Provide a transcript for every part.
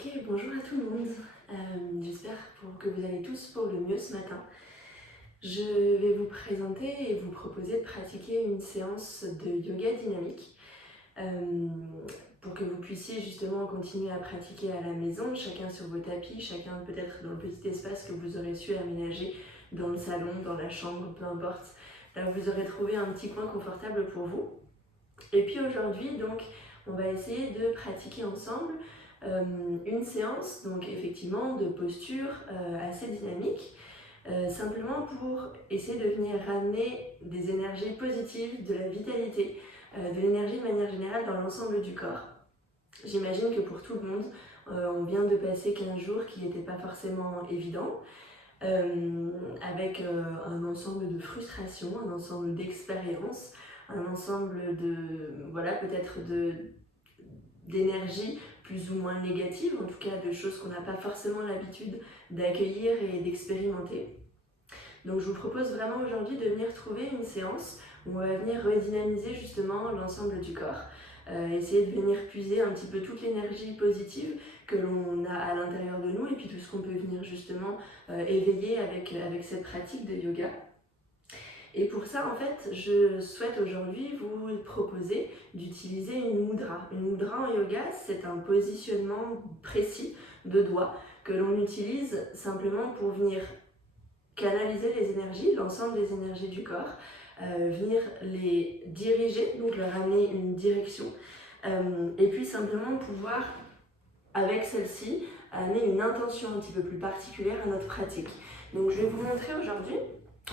Ok, bonjour à tout le monde. J'espère que vous allez tous pour le mieux ce matin. Je vais vous présenter et vous proposer de pratiquer une séance de yoga dynamique pour que vous puissiez justement continuer à pratiquer à la maison, chacun sur vos tapis, chacun peut-être dans le petit espace que vous aurez su aménager dans le salon, dans la chambre, peu importe. Là, vous aurez trouvé un petit coin confortable pour vous. Et puis aujourd'hui, donc, on va essayer de pratiquer ensemble une séance, donc effectivement, de posture assez dynamique, simplement pour essayer de venir ramener des énergies positives, de la vitalité, de l'énergie de manière générale dans l'ensemble du corps. J'imagine que pour tout le monde, on vient de passer 15 jours qui n'étaient pas forcément évidents, avec un ensemble de frustrations, un ensemble d'expériences, un ensemble de, voilà, peut-être d'énergie plus ou moins négative, en tout cas de choses qu'on n'a pas forcément l'habitude d'accueillir et d'expérimenter. Donc je vous propose vraiment aujourd'hui de venir trouver une séance où on va venir redynamiser justement l'ensemble du corps, essayer de venir puiser un petit peu toute l'énergie positive que l'on a à l'intérieur de nous et puis tout ce qu'on peut venir justement éveiller avec cette pratique de yoga. Et pour ça, en fait, je souhaite aujourd'hui vous proposer d'utiliser une mudra. Une mudra en yoga, c'est un positionnement précis de doigts que l'on utilise simplement pour venir canaliser les énergies, l'ensemble des énergies du corps, venir les diriger, donc leur amener une direction, et puis simplement pouvoir, avec celle-ci, amener une intention un petit peu plus particulière à notre pratique. Donc je vais vous montrer aujourd'hui.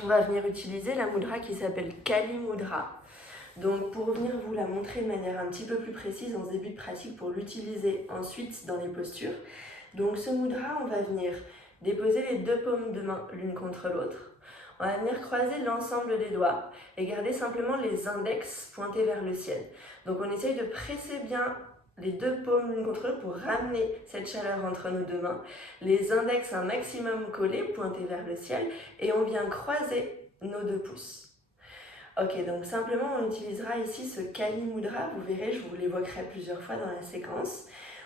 On va venir utiliser la mudra qui s'appelle Kali Mudra. Donc pour venir vous la montrer de manière un petit peu plus précise en ce début de pratique pour l'utiliser ensuite dans les postures. Donc ce mudra, on va venir déposer les deux paumes de main l'une contre l'autre. On va venir croiser l'ensemble des doigts et garder simplement les index pointés vers le ciel. Donc on essaye de presser bien les deux paumes l'une contre l'autre pour ramener cette chaleur entre nos deux mains. Les index un maximum collés, pointés vers le ciel, et on vient croiser nos deux pouces. Ok, donc simplement on utilisera ici ce Kali Mudra, vous verrez, je vous l'évoquerai plusieurs fois dans la séquence.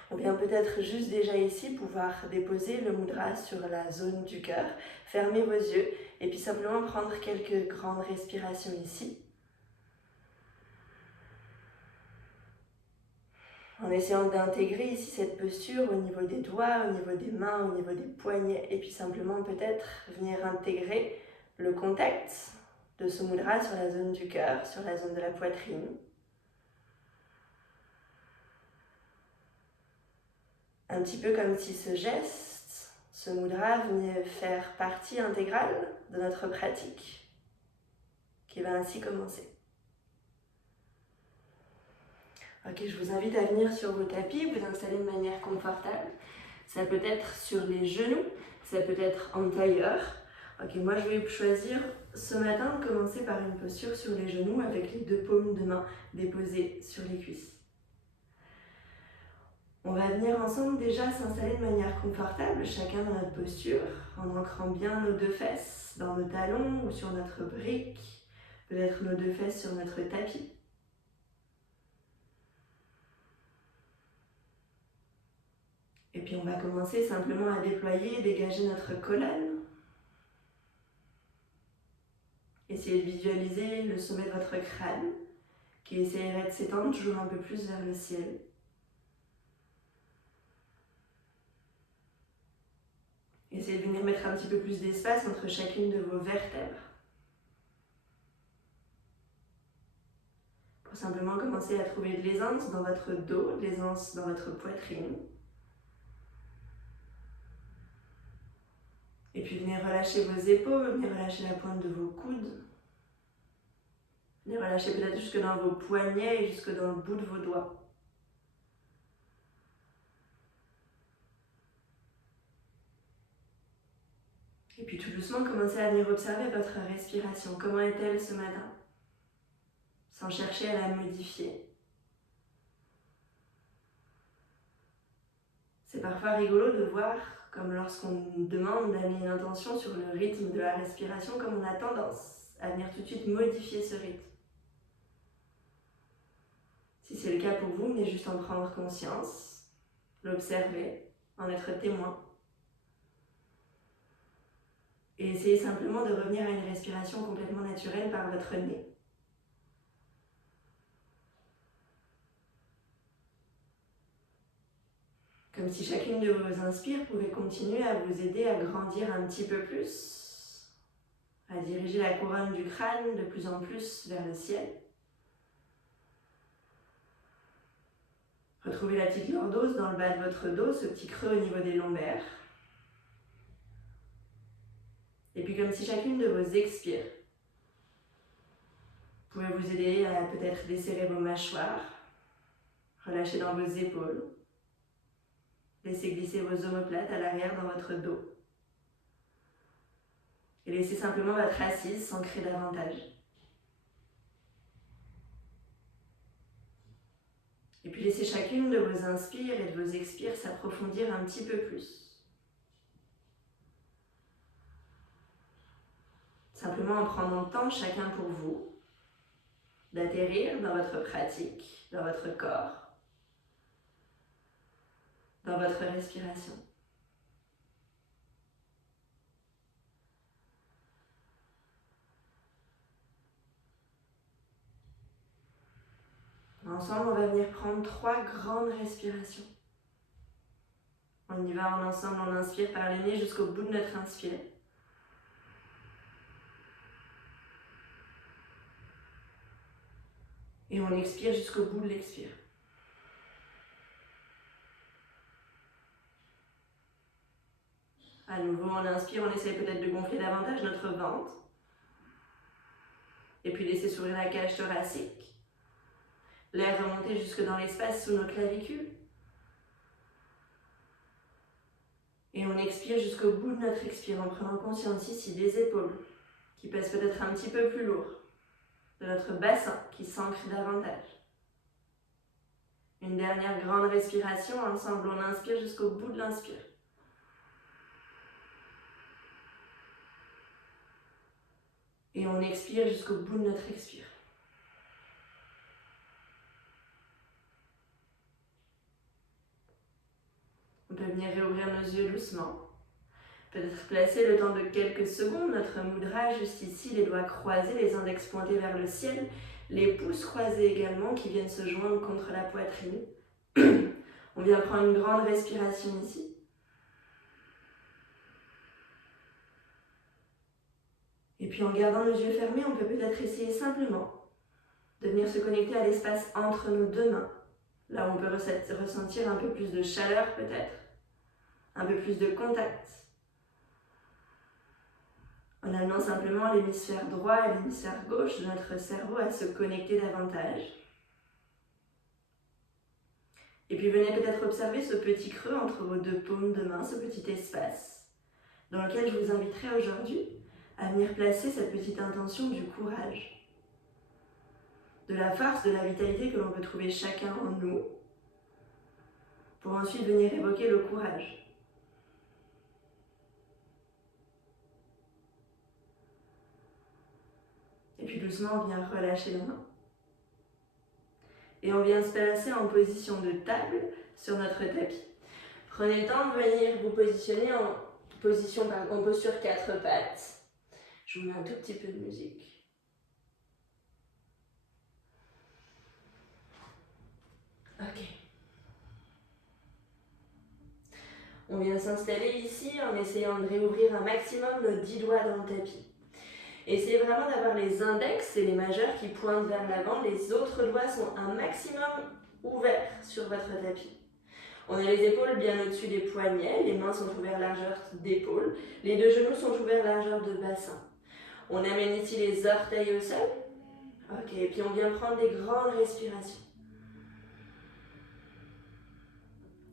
On vient peut-être juste déjà ici pouvoir déposer le mudra sur la zone du cœur, fermer vos yeux et puis simplement prendre quelques grandes respirations ici. En essayant d'intégrer ici cette posture au niveau des doigts, au niveau des mains, au niveau des poignets et puis simplement peut-être venir intégrer le contact de ce mudra sur la zone du cœur, sur la zone de la poitrine. Un petit peu comme si ce geste, ce mudra venait faire partie intégrale de notre pratique qui va ainsi commencer. Ok, je vous invite à venir sur vos tapis, vous installer de manière confortable. Ça peut être sur les genoux, ça peut être en tailleur. Ok, moi je vais choisir ce matin de commencer par une posture sur les genoux avec les deux paumes de main déposées sur les cuisses. On va venir ensemble déjà s'installer de manière confortable, chacun dans notre posture, en ancrant bien nos deux fesses dans nos talons ou sur notre brique, peut-être nos deux fesses sur notre tapis. Et puis on va commencer simplement à déployer et dégager notre colonne. Essayez de visualiser le sommet de votre crâne qui essaierait de s'étendre toujours un peu plus vers le ciel. Essayez de venir mettre un petit peu plus d'espace entre chacune de vos vertèbres. Pour simplement commencer à trouver de l'aisance dans votre dos, de l'aisance dans votre poitrine. Et puis venez relâcher vos épaules, venez relâcher la pointe de vos coudes. Venez relâcher peut-être jusque dans vos poignets et jusque dans le bout de vos doigts. Et puis tout doucement, commencez à venir observer votre respiration. Comment est-elle ce matin? Sans chercher à la modifier. C'est parfois rigolo de voir, comme lorsqu'on demande d'amener une intention sur le rythme de la respiration, comme on a tendance à venir tout de suite modifier ce rythme. Si c'est le cas pour vous, venez juste en prendre conscience, l'observer, en être témoin. Et essayez simplement de revenir à une respiration complètement naturelle par votre nez. Comme si chacune de vos inspires pouvait continuer à vous aider à grandir un petit peu plus, à diriger la couronne du crâne de plus en plus vers le ciel. Retrouvez la petite lordose dans le bas de votre dos, ce petit creux au niveau des lombaires. Et puis comme si chacune de vos expires pouvait vous aider à peut-être desserrer vos mâchoires, relâcher dans vos épaules, laissez glisser vos omoplates à l'arrière dans votre dos. Et laissez simplement votre assise s'ancrer davantage. Et puis laissez chacune de vos inspires et de vos expires s'approfondir un petit peu plus. Simplement en prenant le temps, chacun pour vous, d'atterrir dans votre pratique, dans votre corps, dans votre respiration. Ensemble, on va venir prendre 3 grandes respirations. On y va ensemble, on inspire par le nez jusqu'au bout de notre inspire. Et on expire jusqu'au bout de l'expire. À nouveau, on inspire, on essaie peut-être de gonfler davantage notre ventre. Et puis laisser s'ouvrir la cage thoracique. L'air remonter jusque dans l'espace sous nos clavicules. Et on expire jusqu'au bout de notre expire en prenant conscience ici des épaules qui pèsent peut-être un petit peu plus lourd, de notre bassin qui s'ancre davantage. Une dernière grande respiration, ensemble on inspire jusqu'au bout de l'inspire. Et on expire jusqu'au bout de notre expire. On peut venir réouvrir nos yeux doucement. Peut-être placer le temps de quelques secondes notre mudra juste ici, les doigts croisés, les index pointés vers le ciel, les pouces croisés également qui viennent se joindre contre la poitrine. On vient prendre une grande respiration ici. Et puis en gardant nos yeux fermés, on peut peut-être essayer simplement de venir se connecter à l'espace entre nos deux mains. Là où on peut ressentir un peu plus de chaleur peut-être, un peu plus de contact. En amenant simplement l'hémisphère droit et l'hémisphère gauche de notre cerveau à se connecter davantage. Et puis venez peut-être observer ce petit creux entre vos deux paumes de main, ce petit espace, dans lequel je vous inviterai aujourd'hui à venir placer cette petite intention du courage, de la force, de la vitalité que l'on peut trouver chacun en nous, pour ensuite venir évoquer le courage. Et puis doucement, on vient relâcher nos mains. Et on vient se placer en position de table sur notre tapis. Prenez le temps de venir vous positionner en posture 4 pattes. Je vous mets un tout petit peu de musique. Ok. On vient s'installer ici en essayant de réouvrir un maximum nos 10 doigts dans le tapis. Essayez vraiment d'avoir les index et les majeurs qui pointent vers l'avant. Les autres doigts sont un maximum ouverts sur votre tapis. On a les épaules bien au-dessus des poignets, les mains sont ouvertes largeur d'épaule, les deux genoux sont ouverts largeur de bassin. On amène ici les orteils au sol. Ok, et puis on vient prendre des grandes respirations.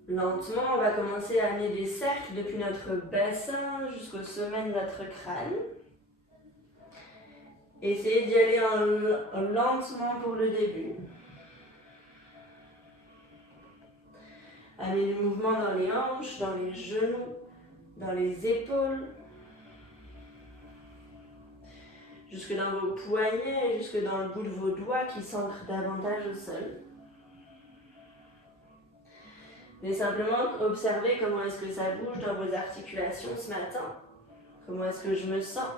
Lentement, on va commencer à amener des cercles depuis notre bassin jusqu'au sommet de notre crâne. Essayez d'y aller lentement pour le début. Amenez le mouvement dans les hanches, dans les genoux, dans les épaules. Jusque dans vos poignets et jusque dans le bout de vos doigts qui s'ancrent davantage au sol. Mais simplement observez comment est-ce que ça bouge dans vos articulations ce matin. Comment est-ce que je me sens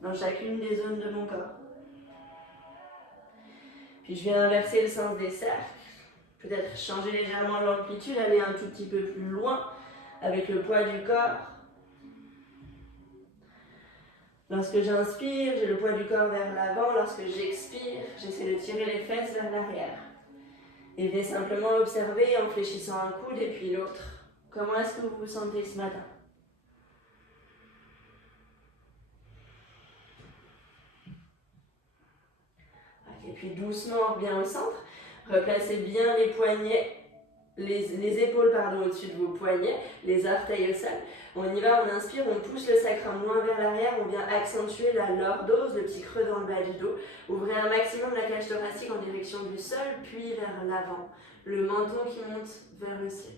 dans chacune des zones de mon corps. Puis je viens inverser le sens des cercles. Peut-être changer légèrement l'amplitude, aller un tout petit peu plus loin avec le poids du corps. Lorsque j'inspire, j'ai le poids du corps vers l'avant. Lorsque j'expire, j'essaie de tirer les fesses vers l'arrière. Et venez simplement observer en fléchissant un coude et puis l'autre. Comment est-ce que vous vous sentez ce matin? Et puis doucement, on revient au centre. Replacez bien les poignets, les épaules au-dessus de vos poignets, les orteils au sol. On y va, on inspire, on pousse le sacrum loin vers l'arrière, on vient accentuer la lordose, le petit creux dans le bas du dos. Ouvrez un maximum la cage thoracique en direction du sol, puis vers l'avant. Le menton qui monte vers le ciel.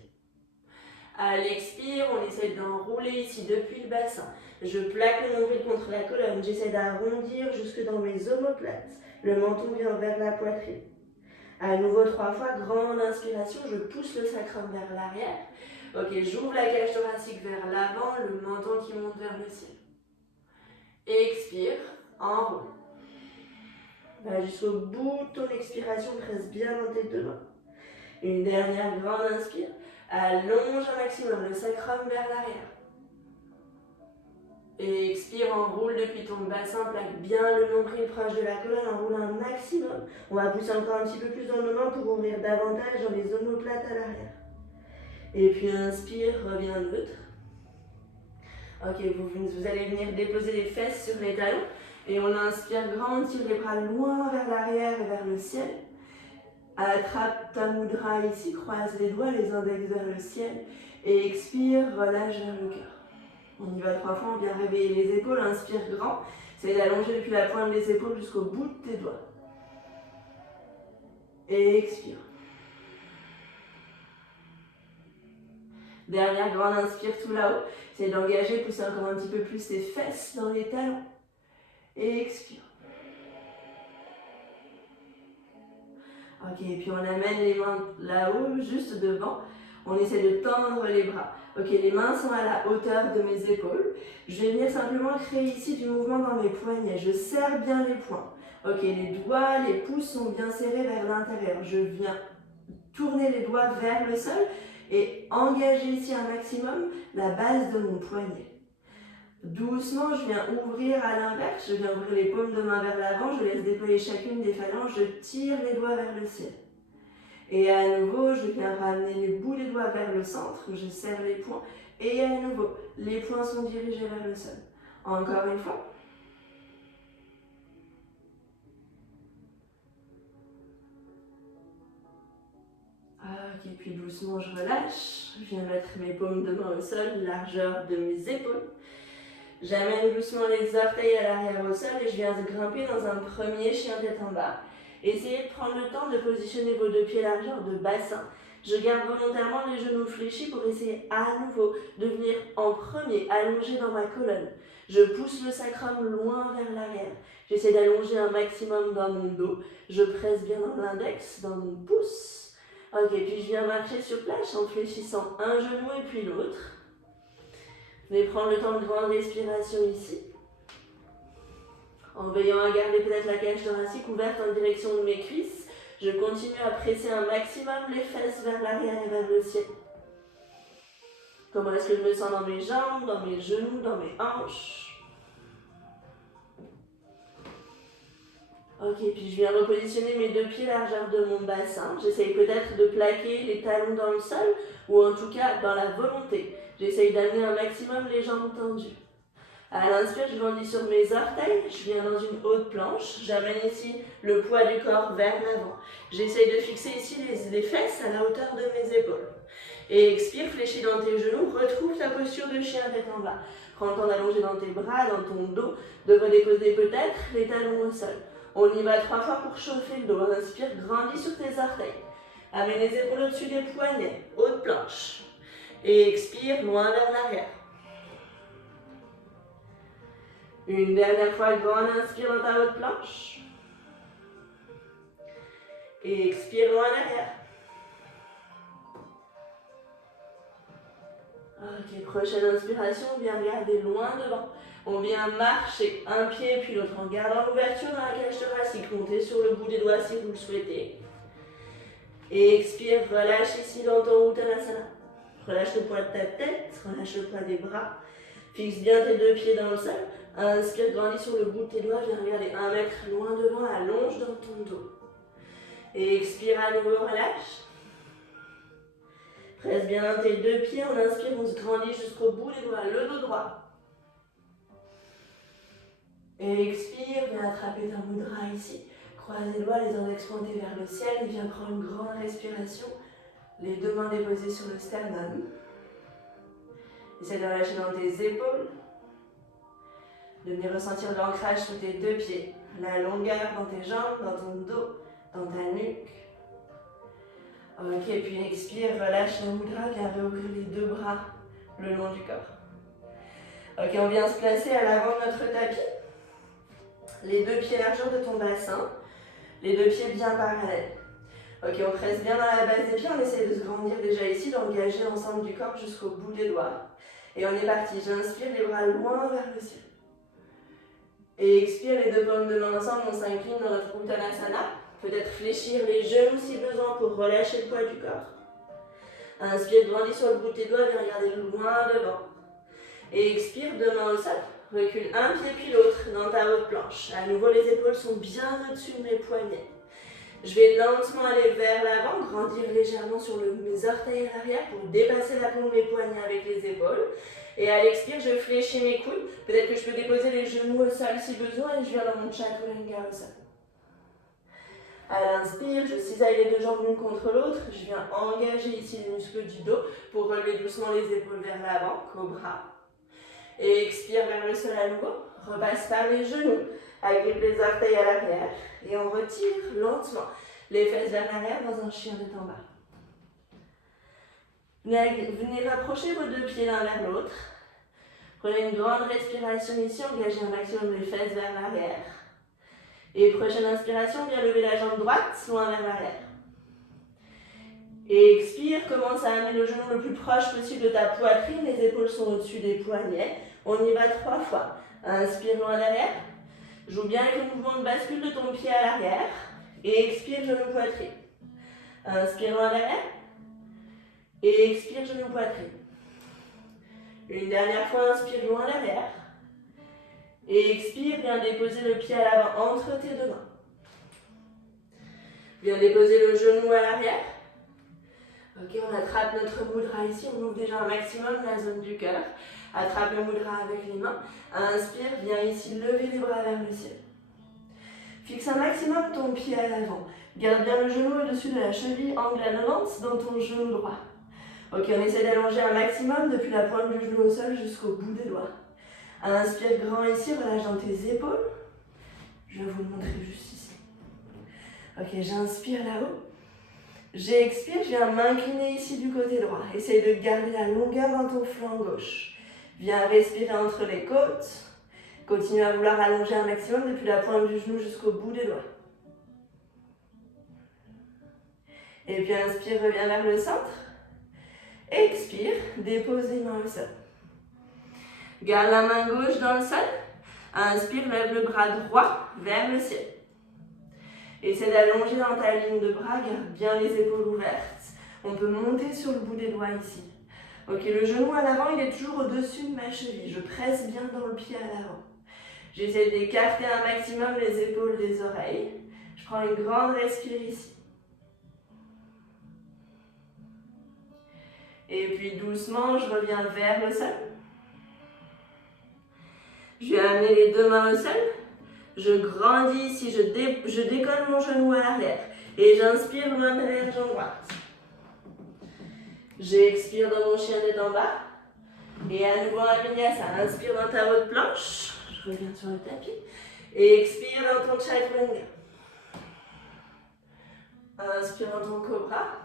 À l'expire, on essaie d'enrouler ici depuis le bassin. Je plaque le nombril contre la colonne, j'essaie d'arrondir jusque dans mes omoplates. Le menton vient vers la poitrine. À nouveau 3 fois, grande inspiration, je pousse le sacrum vers l'arrière. Ok, j'ouvre la cage thoracique vers l'avant, le menton qui monte vers le ciel. Expire, enroule. Jusqu'au bout de ton expiration, presse bien dans tes deux mains. Une dernière grande inspire. Allonge un maximum le sacrum vers l'arrière. Et expire, enroule depuis ton bassin, plaque bien le nombril proche de la colonne, enroule un maximum. On va pousser encore un petit peu plus dans nos mains pour ouvrir davantage dans les omoplates à l'arrière. Et puis inspire, reviens neutre. Ok, vous allez venir déposer les fesses sur les talons. Et on inspire grand, on tire les bras loin vers l'arrière et vers le ciel. Attrape ta mudra ici, croise les doigts, les index vers le ciel. Et expire, relâche vers le cœur. On y va 3 fois, on vient réveiller les épaules, inspire grand. C'est d'allonger depuis la pointe des épaules jusqu'au bout de tes doigts. Et expire. Dernière grande inspire tout là-haut. C'est d'engager, pousser encore un petit peu plus tes fesses dans les talons. Et expire. Ok, et puis on amène les mains là-haut, juste devant. On essaie de tendre les bras. Ok, les mains sont à la hauteur de mes épaules. Je vais venir simplement créer ici du mouvement dans mes poignets. Je serre bien les poings. Ok, les doigts, les pouces sont bien serrés vers l'intérieur. Je viens tourner les doigts vers le sol et engager ici un maximum la base de mon poignet. Doucement, je viens ouvrir à l'inverse. Je viens ouvrir les paumes de main vers l'avant. Je laisse déployer chacune des phalanges. Je tire les doigts vers le ciel. Et à nouveau, je viens ramener les bouts des doigts vers le centre, je serre les poings. Et à nouveau, les poings sont dirigés vers le sol. Encore une fois. Ok, puis doucement, je relâche. Je viens mettre mes paumes de main au sol, largeur de mes épaules. J'amène doucement les orteils à l'arrière au sol et je viens grimper dans un premier chien tête en bas. Essayez de prendre le temps de positionner vos deux pieds largeur de bassin. Je garde volontairement les genoux fléchis pour essayer à nouveau de venir en premier, allongé dans ma colonne. Je pousse le sacrum loin vers l'arrière. J'essaie d'allonger un maximum dans mon dos. Je presse bien dans l'index, dans mon pouce. Ok, puis je viens marcher sur place en fléchissant un genou et puis l'autre. Je vais prendre le temps de grande respiration ici. En veillant à garder peut-être la cage thoracique ouverte en direction de mes cuisses, je continue à presser un maximum les fesses vers l'arrière et vers le ciel. Comment est-ce que je me sens dans mes jambes, dans mes genoux, dans mes hanches? Ok, puis je viens repositionner mes deux pieds largeur de mon bassin. J'essaye peut-être de plaquer les talons dans le sol, ou en tout cas dans la volonté. J'essaye d'amener un maximum les jambes tendues. À l'inspire, je grandis sur mes orteils, je viens dans une haute planche, j'amène ici le poids du corps vers l'avant. J'essaye de fixer ici les fesses à la hauteur de mes épaules. Et expire, fléchis dans tes genoux, retrouve ta posture de chien tête en bas. Prends le temps d'allonger dans tes bras, dans ton dos, de redéposer peut-être les talons au sol. On y va 3 fois pour chauffer le dos. Inspire, grandis sur tes orteils. Amène les épaules au-dessus des poignets, haute planche. Et expire, loin vers l'arrière. Une dernière fois, grande inspire dans ta haute planche. Et expire loin en arrière. Ok, prochaine inspiration, on vient regarder loin devant. On vient marcher un pied puis l'autre en gardant l'ouverture dans la cage thoracique. Montez sur le bout des doigts si vous le souhaitez. Et expire, relâche ici dans ton Uttanasana. Relâche le poids de ta tête, relâche le poids des bras. Fixe bien tes deux pieds dans le sol. Inspire, grandis sur le bout de tes doigts. Viens regarder 1 mètre loin devant, allonge dans ton dos. Et expire à nouveau, relâche. Presse bien tes deux pieds. On inspire, on se grandit jusqu'au bout des doigts, le dos droit. Et expire, viens attraper ta mudra ici. Croise les doigts, les index pointés vers le ciel. Et viens prendre une grande respiration. Les deux mains déposées sur le sternum. Essaie de relâcher dans tes épaules. De venir ressentir l'ancrage sous tes deux pieds. La longueur dans tes jambes, dans ton dos, dans ta nuque. Ok, puis expire, relâche la mudra, viens réouvrir les deux bras le long du corps. Ok, on vient se placer à l'avant de notre tapis. Les deux pieds largeur de ton bassin. Les deux pieds bien parallèles. Ok, on presse bien dans la base des pieds, on essaie de se grandir déjà ici, d'engager l'ensemble du corps jusqu'au bout des doigts. Et on est parti, j'inspire les bras loin vers le ciel. Et expire les deux paumes de main ensemble, on s'incline dans notre Uttanasana. Peut-être fléchir les genoux si besoin pour relâcher le poids du corps. Inspire, grandis sur le bout de tes doigts, viens regarder loin devant. Et expire, deux mains au sol. Recule un pied puis l'autre dans ta haute planche. À nouveau, les épaules sont bien au-dessus de mes poignets. Je vais lentement aller vers l'avant, grandir légèrement sur mes orteils à l'arrière pour dépasser la paume de mes poignets avec les épaules. Et à l'expire, je fléchis mes coudes. Peut-être que je peux déposer les genoux au sol si besoin et je viens dans mon Chaturanga au sol. À l'inspire, je cisaille les deux jambes l'une contre l'autre. Je viens engager ici les muscles du dos pour relever doucement les épaules vers l'avant, cobra. Et expire vers le sol à nouveau. Repasse par les genoux. Agrippe les orteils à l'arrière. Et on retire lentement les fesses vers l'arrière dans un chien de en bas. Venez rapprocher vos deux pieds l'un vers l'autre. Prenez une grande respiration ici. Engagez un maximum les fesses vers l'arrière. Et prochaine inspiration, viens lever la jambe droite, loin vers l'arrière. Et expire, commence à amener le genou le plus proche possible de ta poitrine. Les épaules sont au-dessus des poignets. On y va 3 fois. Inspire loin derrière. Joue bien avec le mouvement de bascule de ton pied à l'arrière. Et expire, genou poitrine. Inspire loin derrière. Et expire, genou poitrine. Une dernière fois, inspire loin derrière. Et expire, viens déposer le pied à l'avant entre tes deux mains. Viens déposer le genou à l'arrière. Ok, on attrape notre mudra ici, on ouvre déjà un maximum la zone du cœur. Attrape le mudra avec les mains. Inspire, viens ici lever les bras vers le ciel. Fixe un maximum ton pied à l'avant. Garde bien le genou au-dessus de la cheville, angle à 90 dans ton genou droit. Ok, on essaie d'allonger un maximum depuis la pointe du genou au sol jusqu'au bout des doigts. Inspire grand ici, relâche dans tes épaules. Je vais vous le montrer juste ici. Ok, j'inspire là-haut. J'expire, je viens m'incliner ici du côté droit. Essaye de garder la longueur dans ton flanc gauche. Viens respirer entre les côtes. Continue à vouloir allonger un maximum depuis la pointe du genou jusqu'au bout des doigts. Et puis inspire, reviens vers le centre. Expire, dépose les mains au sol. Garde la main gauche dans le sol. Inspire, lève le bras droit vers le ciel. Essaie d'allonger dans ta ligne de bras, garde bien les épaules ouvertes. On peut monter sur le bout des doigts ici. Ok, le genou à l'avant, il est toujours au-dessus de ma cheville. Je presse bien dans le pied à l'avant. J'essaie d'écarter un maximum les épaules des oreilles. Je prends une grande respire ici. Et puis doucement, je reviens vers le sol. Je vais amener les deux mains au sol. Je grandis ici, je décolle mon genou à l'arrière. Et j'inspire loin derrière jambe droite. J'expire dans mon chien tête en bas. Et à nouveau un vinyasa. Inspire dans ta haute planche. Je reviens sur le tapis. Et expire dans ton chaturanga. Inspire dans ton cobra.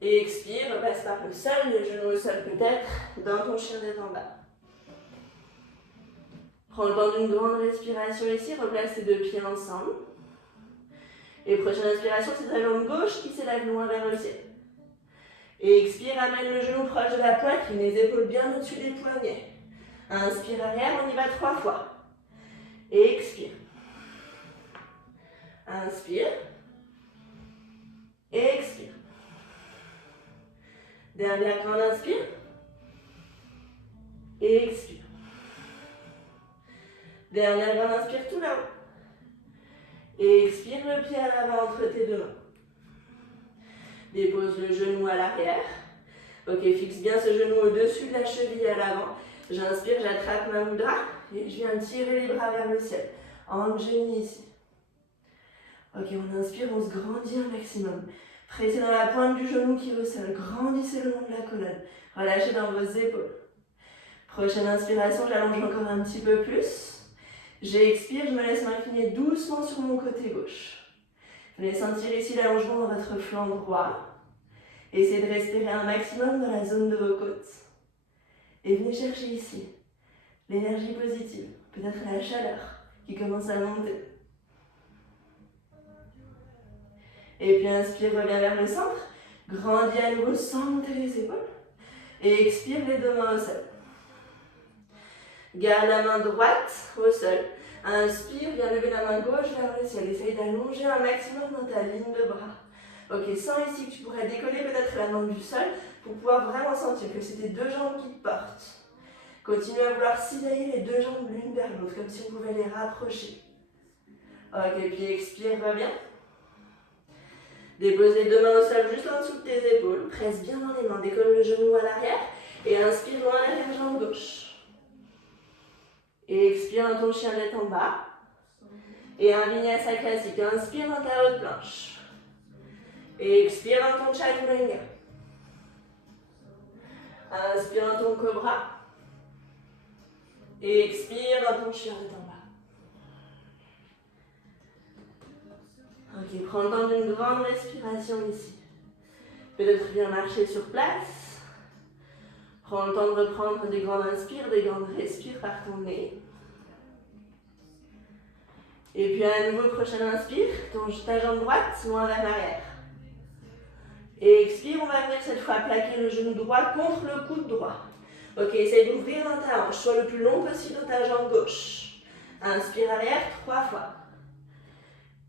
Et expire, repasse par le sol, le genou au sol peut-être, dans ton chien tête en bas. Prends le temps d'une grande respiration ici, replace tes deux pieds ensemble. Et prochaine inspiration, c'est ta jambe gauche qui s'élève loin vers le ciel. Et expire, amène le genou proche de la poitrine, les épaules bien au-dessus des poignets. Inspire arrière, on y va 3 fois. Et expire. Inspire. Et expire. Dernière grande inspire. Et expire. Dernière grande inspire tout là-haut. Et expire le pied à l'avant entre tes deux mains. Dépose le genou à l'arrière. Ok, fixe bien ce genou au-dessus de la cheville à l'avant. J'inspire, j'attrape ma mudra et je viens tirer les bras vers le ciel. Anjali ici. Ok, on inspire, on se grandit un maximum. Pressez dans la pointe du genou qui est au sol. Grandissez le long de la colonne. Relâchez dans vos épaules. Prochaine inspiration, j'allonge encore un petit peu plus. J'expire, je me laisse m'incliner doucement sur mon côté gauche. Venez sentir ici l'allongement dans votre flanc droit. Essayez de respirer un maximum dans la zone de vos côtes. Et venez chercher ici l'énergie positive, peut-être la chaleur qui commence à monter. Et puis inspire, reviens vers le centre. Grandis à nouveau sans monter les épaules. Et expire les deux mains au sol. Garde la main droite au sol. Inspire, viens lever la main gauche vers le ciel. Essaye d'allonger un maximum dans ta ligne de bras. Ok, sens ici que tu pourrais décoller peut-être la main du sol pour pouvoir vraiment sentir que c'est tes deux jambes qui te portent. Continue à vouloir cisailler les deux jambes l'une vers l'autre, comme si on pouvait les rapprocher. Ok, puis expire, reviens. Dépose les deux mains au sol juste en dessous de tes épaules. Presse bien dans les mains, décolle le genou à l'arrière. Et inspire loin l'arrière jambe gauche. Et expire dans ton chien net en bas. Et un vinyasa classique. Inspire dans ta haute planche. Et expire dans ton chaturanga. Inspire dans ton cobra. Et expire dans ton chien net en bas. Ok, prends le temps d'une grande respiration ici. Peut-être viens marcher sur place. Prends le temps de reprendre des grandes inspires, des grandes respires par ton nez. Et puis à nouveau, prochaine inspire, ta jambe droite, loin vers l'arrière. Et expire, on va venir cette fois plaquer le genou droit contre le coude droit. Ok, essaye d'ouvrir dans ta hanche, sois le plus long possible dans ta jambe gauche. Inspire arrière 3 fois.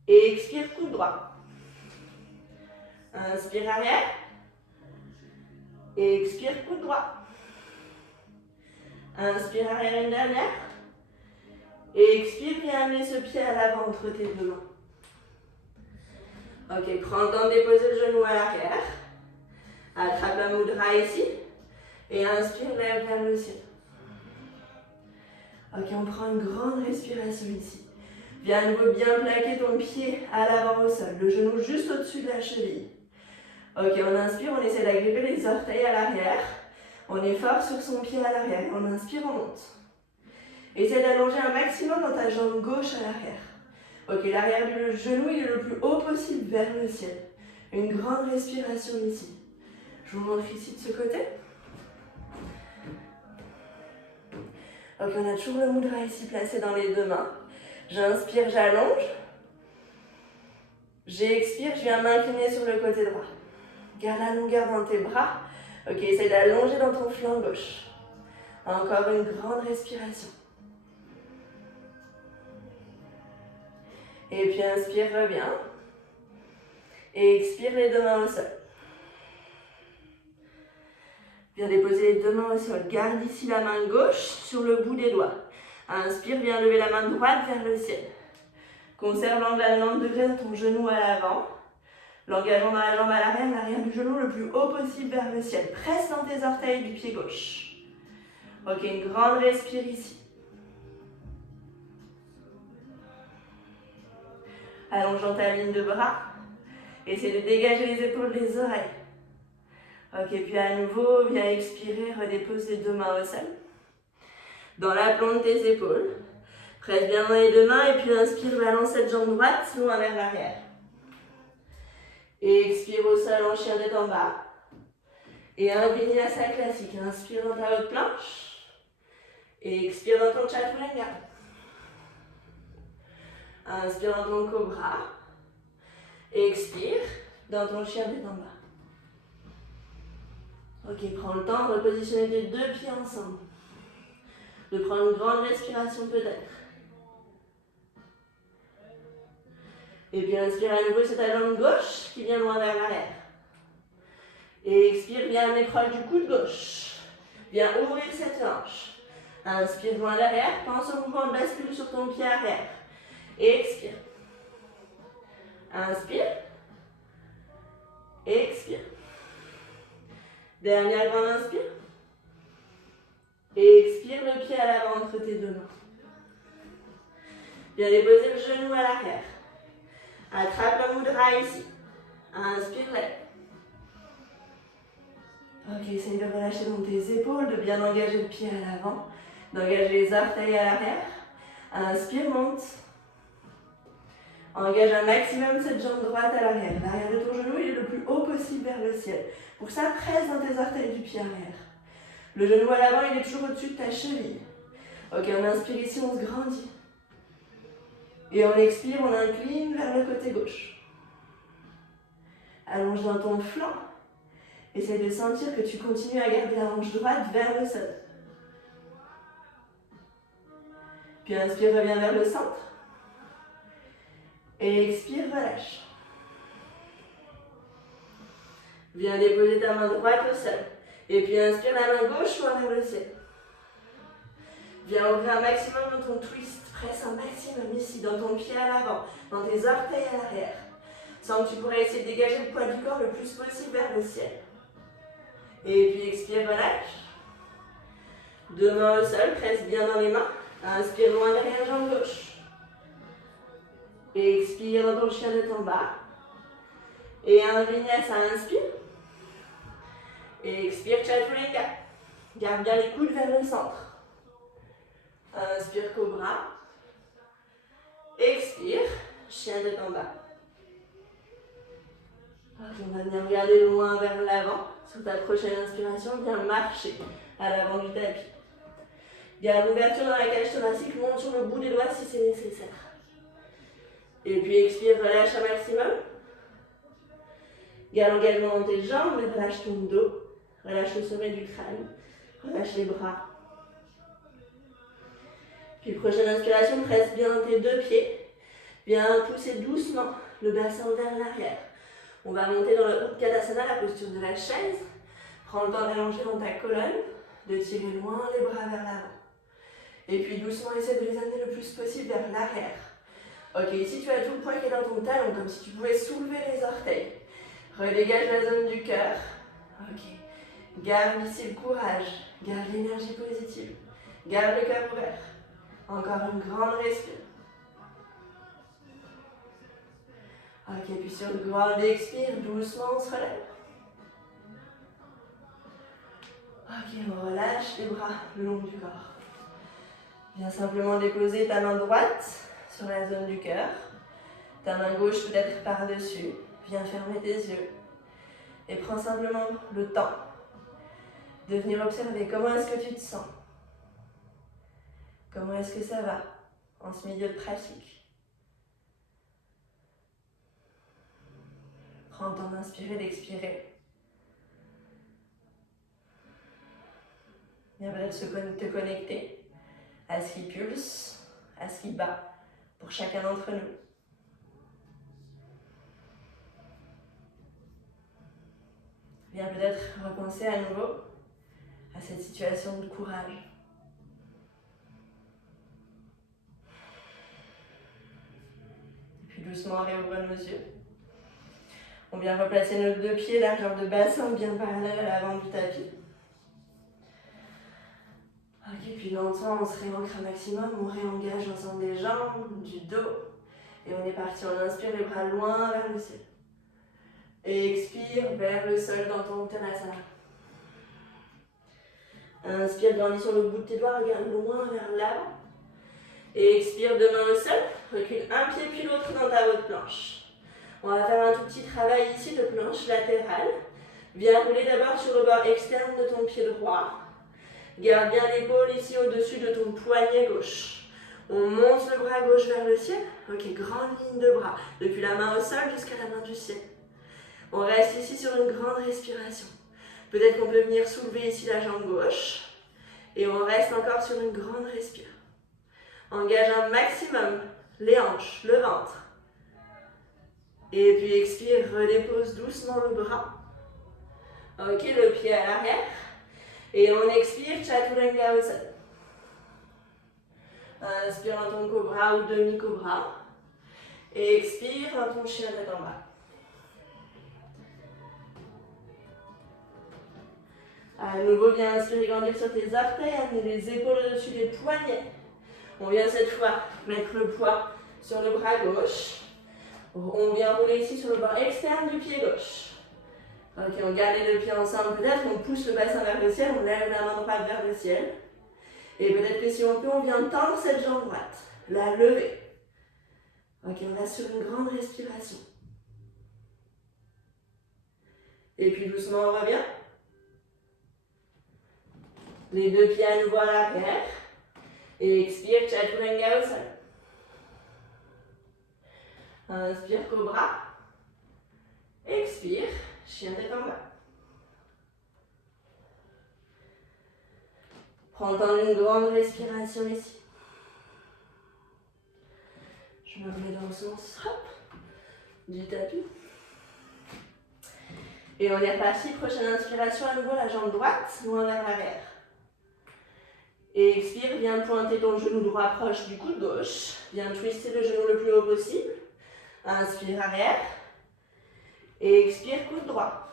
Et expire, coude droit. Inspire arrière. Et expire, coude droit. Inspire arrière une dernière. Et expire, viens amener ce pied à l'avant entre tes deux mains. Ok, prends le temps de déposer le genou à l'arrière. Attrape la mudra ici. Et inspire, lève vers le ciel. Ok, on prend une grande respiration ici. Viens à nouveau bien plaquer ton pied à l'avant au sol. Le genou juste au-dessus de la cheville. Ok, on inspire, on essaie d'agripper les orteils à l'arrière. On est fort sur son pied à l'arrière. On inspire, on monte. Essaie d'allonger un maximum dans ta jambe gauche à l'arrière. Ok, l'arrière du genou il est le plus haut possible vers le ciel. Une grande respiration ici. Je vous montre ici de ce côté. Ok, on a toujours le mudra ici placé dans les deux mains. J'inspire, j'allonge. J'expire, je viens m'incliner sur le côté droit. Garde la longueur dans tes bras. Ok, essaie d'allonger dans ton flanc gauche. Encore une grande respiration. Et puis inspire, reviens. Et expire les deux mains au sol. Viens déposer les deux mains au sol. Garde ici la main gauche sur le bout des doigts. Inspire, viens lever la main droite vers le ciel. Conserve l'angle à 90 degrés de ton genou à l'avant. L'engagement dans la jambe à l'arrière du genou le plus haut possible vers le ciel. Presse dans tes orteils du pied gauche. Ok, une grande respire ici. Allongeant ta ligne de bras. Essaie de dégager les épaules des oreilles. Ok, puis à nouveau, viens expirer, redépose les deux mains au sol. Dans la plante de tes épaules. Presse bien dans les deux mains et puis inspire, balance cette jambe droite, loin vers l'arrière. Et expire au sol en chien net en bas. Et un vinyasa classique. Inspire dans ta haute planche. Et expire dans ton chaturanga. Inspire dans ton cobra. Et expire dans ton chien net en bas. Ok, prends le temps de repositionner tes deux pieds ensemble. De prendre une grande respiration peut-être. Et puis inspire à nouveau sur ta jambe gauche qui vient loin vers l'arrière. Et expire, viens amener proche du coude gauche. Viens ouvrir cette hanche. Inspire loin l'arrière, pense au mouvement de bascule sur ton pied arrière. Et expire. Inspire. Expire. Dernière grande inspire. Et expire le pied à l'avant entre tes deux mains. Viens déposer le genou à l'arrière. Attrape la mudra ici. Inspire, lève. Ok, essaye de relâcher dans tes épaules, de bien engager le pied à l'avant, d'engager les orteils à l'arrière. Inspire, monte. Engage un maximum cette jambe droite à l'arrière. L'arrière de ton genou est le plus haut possible vers le ciel. Pour ça, presse dans tes orteils du pied arrière. Le genou à l'avant, il est toujours au-dessus de ta cheville. Ok, on inspire ici, on se grandit. Et on expire, on incline vers le côté gauche. Allonge dans ton flanc. Essaye de sentir que tu continues à garder la hanche droite vers le sol. Puis inspire, reviens vers le centre. Et expire, relâche. Viens déposer ta main droite au sol. Et puis inspire la main gauche loin vers le ciel. Viens ouvrir un maximum dans ton twist. Presse un maximum ici, dans ton pied à l'avant, dans tes orteils à l'arrière. Sens que tu pourrais essayer de dégager le poids du corps le plus possible vers le ciel. Et puis expire, relâche. Deux mains au sol, presse bien dans les mains. Inspire loin derrière jambe gauche. Et expire dans ton chien de ton bas. Et un vinyasa, inspire. Et expire, chaturanga. Garde bien les coudes vers le centre. Inspire, cobra. Expire, chien de ton bas. Ok, on va venir regarder loin vers l'avant. Sur ta prochaine inspiration, viens marcher à l'avant du tapis. Garde l'ouverture dans la cage thoracique, monte sur le bout des doigts si c'est nécessaire. Et puis expire, relâche un maximum. Garde l'engagement dans tes jambes, relâche ton dos. Relâche le sommet du crâne. Relâche les bras. Puis prochaine inspiration, presse bien tes deux pieds. Viens pousser doucement le bassin vers l'arrière. On va monter dans le Utkatasana, la posture de la chaise. Prends le temps d'allonger dans ta colonne, de tirer loin les bras vers l'avant. Et puis doucement, essaie de les amener le plus possible vers l'arrière. Ok, ici tu as tout le poids qui est dans ton talon, comme si tu pouvais soulever les orteils. Redégage la zone du cœur. Ok. Garde ici le courage. Garde l'énergie positive. Garde le cœur ouvert. Encore une grande respiration. Ok, puis sur le grand expire, doucement on se relève. Ok, on relâche les bras le long du corps. Viens simplement déposer ta main droite sur la zone du cœur. Ta main gauche peut-être par-dessus. Viens fermer tes yeux. Et prends simplement le temps de venir observer comment est-ce que tu te sens. Comment est-ce que ça va en ce milieu de pratique. Prends le temps d'inspirer, d'expirer. Viens peut-être te connecter à ce qui pulse, à ce qui bat pour chacun d'entre nous. Viens peut-être repenser à nouveau à cette situation de courage. Et puis doucement, réouvre nos yeux. On vient replacer nos deux pieds, largeur de bassin bien parallèle à l'avant du tapis. Ok, puis lentement, on se réancre un maximum, on réengage l'ensemble des jambes, du dos. Et on est parti, on inspire les bras loin vers le ciel. Et expire vers le sol dans ton Uttanasana. Inspire, grandis sur le bout de tes doigts, regarde loin vers l'avant. Et expire, deux mains au sol, recule un pied puis l'autre dans ta haute planche. On va faire un tout petit travail ici de planche latérale. Viens rouler d'abord sur le bord externe de ton pied droit. Garde bien l'épaule ici au-dessus de ton poignet gauche. On monte le bras gauche vers le ciel. Ok, grande ligne de bras. Depuis la main au sol jusqu'à la main du ciel. On reste ici sur une grande respiration. Peut-être qu'on peut venir soulever ici la jambe gauche. Et on reste encore sur une grande respire. Engage un maximum les hanches, le ventre. Et puis expire, redépose doucement le bras. Ok, le pied à l'arrière. Et on expire, Chaturanga au sol. Inspire dans ton cobra ou demi-cobra. Et expire dans ton chien tête en bas. À nouveau, viens inspirer, grandir sur tes orteils, amener les épaules au-dessus des poignets. On vient cette fois mettre le poids sur le bras gauche. On vient rouler ici sur le bord externe du pied gauche. Ok, on garde les deux pieds ensemble peut-être, on pousse le bassin vers le ciel, on lève la main droite vers le ciel. Et peut-être que si on peut, on vient tendre cette jambe droite, la lever. Ok, on reste sur une grande respiration. Et puis doucement, on revient. Les deux pieds à nouveau à l'arrière. Et expire, Chaturanga au sol. Inspire, cobra. Expire, chien tête en bas. Prends le temps d'une grande respiration ici. Je me remets dans le sens du tapis. Et on est reparti. Prochaine inspiration, à nouveau la jambe droite, loin vers l'arrière. Et expire, viens pointer ton genou droit proche du coude gauche. Viens twister le genou le plus haut possible. Inspire, arrière. Et expire, coude droit.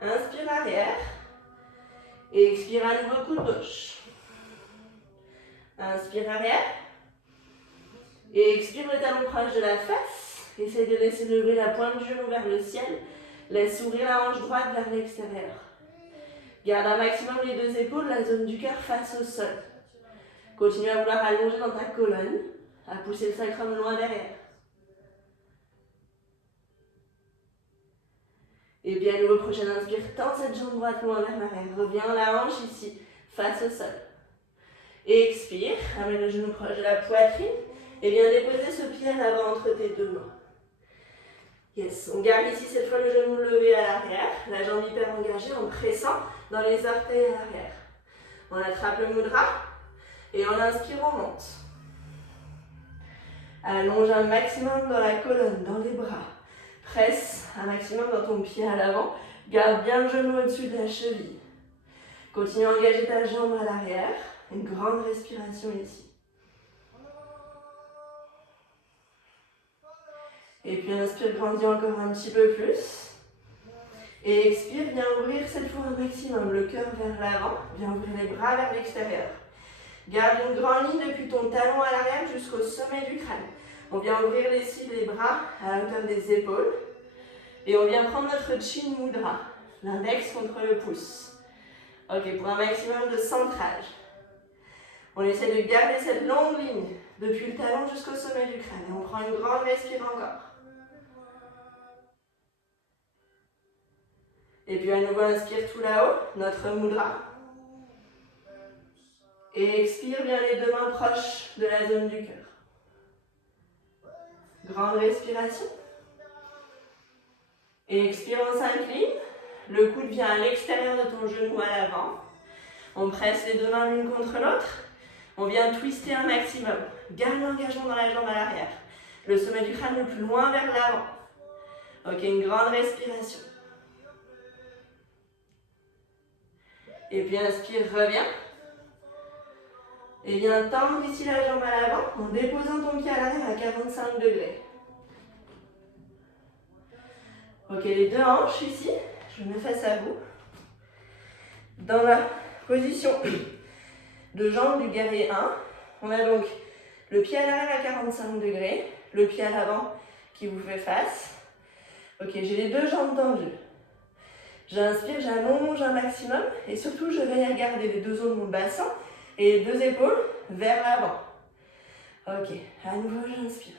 Inspire, arrière. Et expire à nouveau, coude gauche. Inspire, arrière. Et expire le talon proche de la face. Essaye de laisser lever la pointe du genou vers le ciel. Laisse s'ouvrir la hanche droite vers l'extérieur. Garde un maximum les deux épaules, la zone du cœur face au sol. Continue à vouloir allonger dans ta colonne, à pousser le sacrum loin derrière. Et puis à nouveau, prochaine inspire, tends cette jambe droite loin vers l'arrière. Reviens la hanche ici, face au sol. Et expire, amène le genou proche de la poitrine et viens déposer ce pied à l'avant entre tes deux mains. Yes, on garde ici cette fois le genou levé à l'arrière, la jambe hyper engagée en pressant dans les orteils à l'arrière. On attrape le mudra et en inspirant, on monte. Allonge un maximum dans la colonne, dans les bras. Presse un maximum dans ton pied à l'avant. Garde bien le genou au-dessus de la cheville. Continue à engager ta jambe à l'arrière. Une grande respiration ici. Et puis inspire, grandis encore un petit peu plus. Et expire, viens ouvrir cette fois un maximum le cœur vers l'avant. Viens ouvrir les bras vers l'extérieur. Garde une grande ligne depuis ton talon à l'arrière jusqu'au sommet du crâne. On vient ouvrir les cils des bras à la hauteur des épaules. Et on vient prendre notre chin mudra, l'index contre le pouce. Ok, pour un maximum de centrage. On essaie de garder cette longue ligne depuis le talon jusqu'au sommet du crâne. Et on prend une grande respire encore. Et puis à nouveau, inspire tout là-haut, notre mudra. Et expire bien les deux mains proches de la zone du cœur. Grande respiration. Et expire, on s'incline. Le coude vient à l'extérieur de ton genou à l'avant. On presse les deux mains l'une contre l'autre. On vient twister un maximum. Garde l'engagement dans la jambe à l'arrière. Le sommet du crâne le plus loin vers l'avant. Ok, une grande respiration. Et puis inspire, reviens. Et viens tendre ici la jambe à l'avant en déposant ton pied à l'arrière à 45 degrés. Ok, les deux hanches ici, je me mets face à vous. Dans la position de jambe du guerrier 1, on a donc le pied à l'arrière à 45 degrés, le pied à l'avant qui vous fait face. Ok, j'ai les deux jambes tendues. J'inspire, j'allonge un maximum et surtout je veille à garder les deux os de mon bassin et les deux épaules vers l'avant. Ok, à nouveau j'inspire.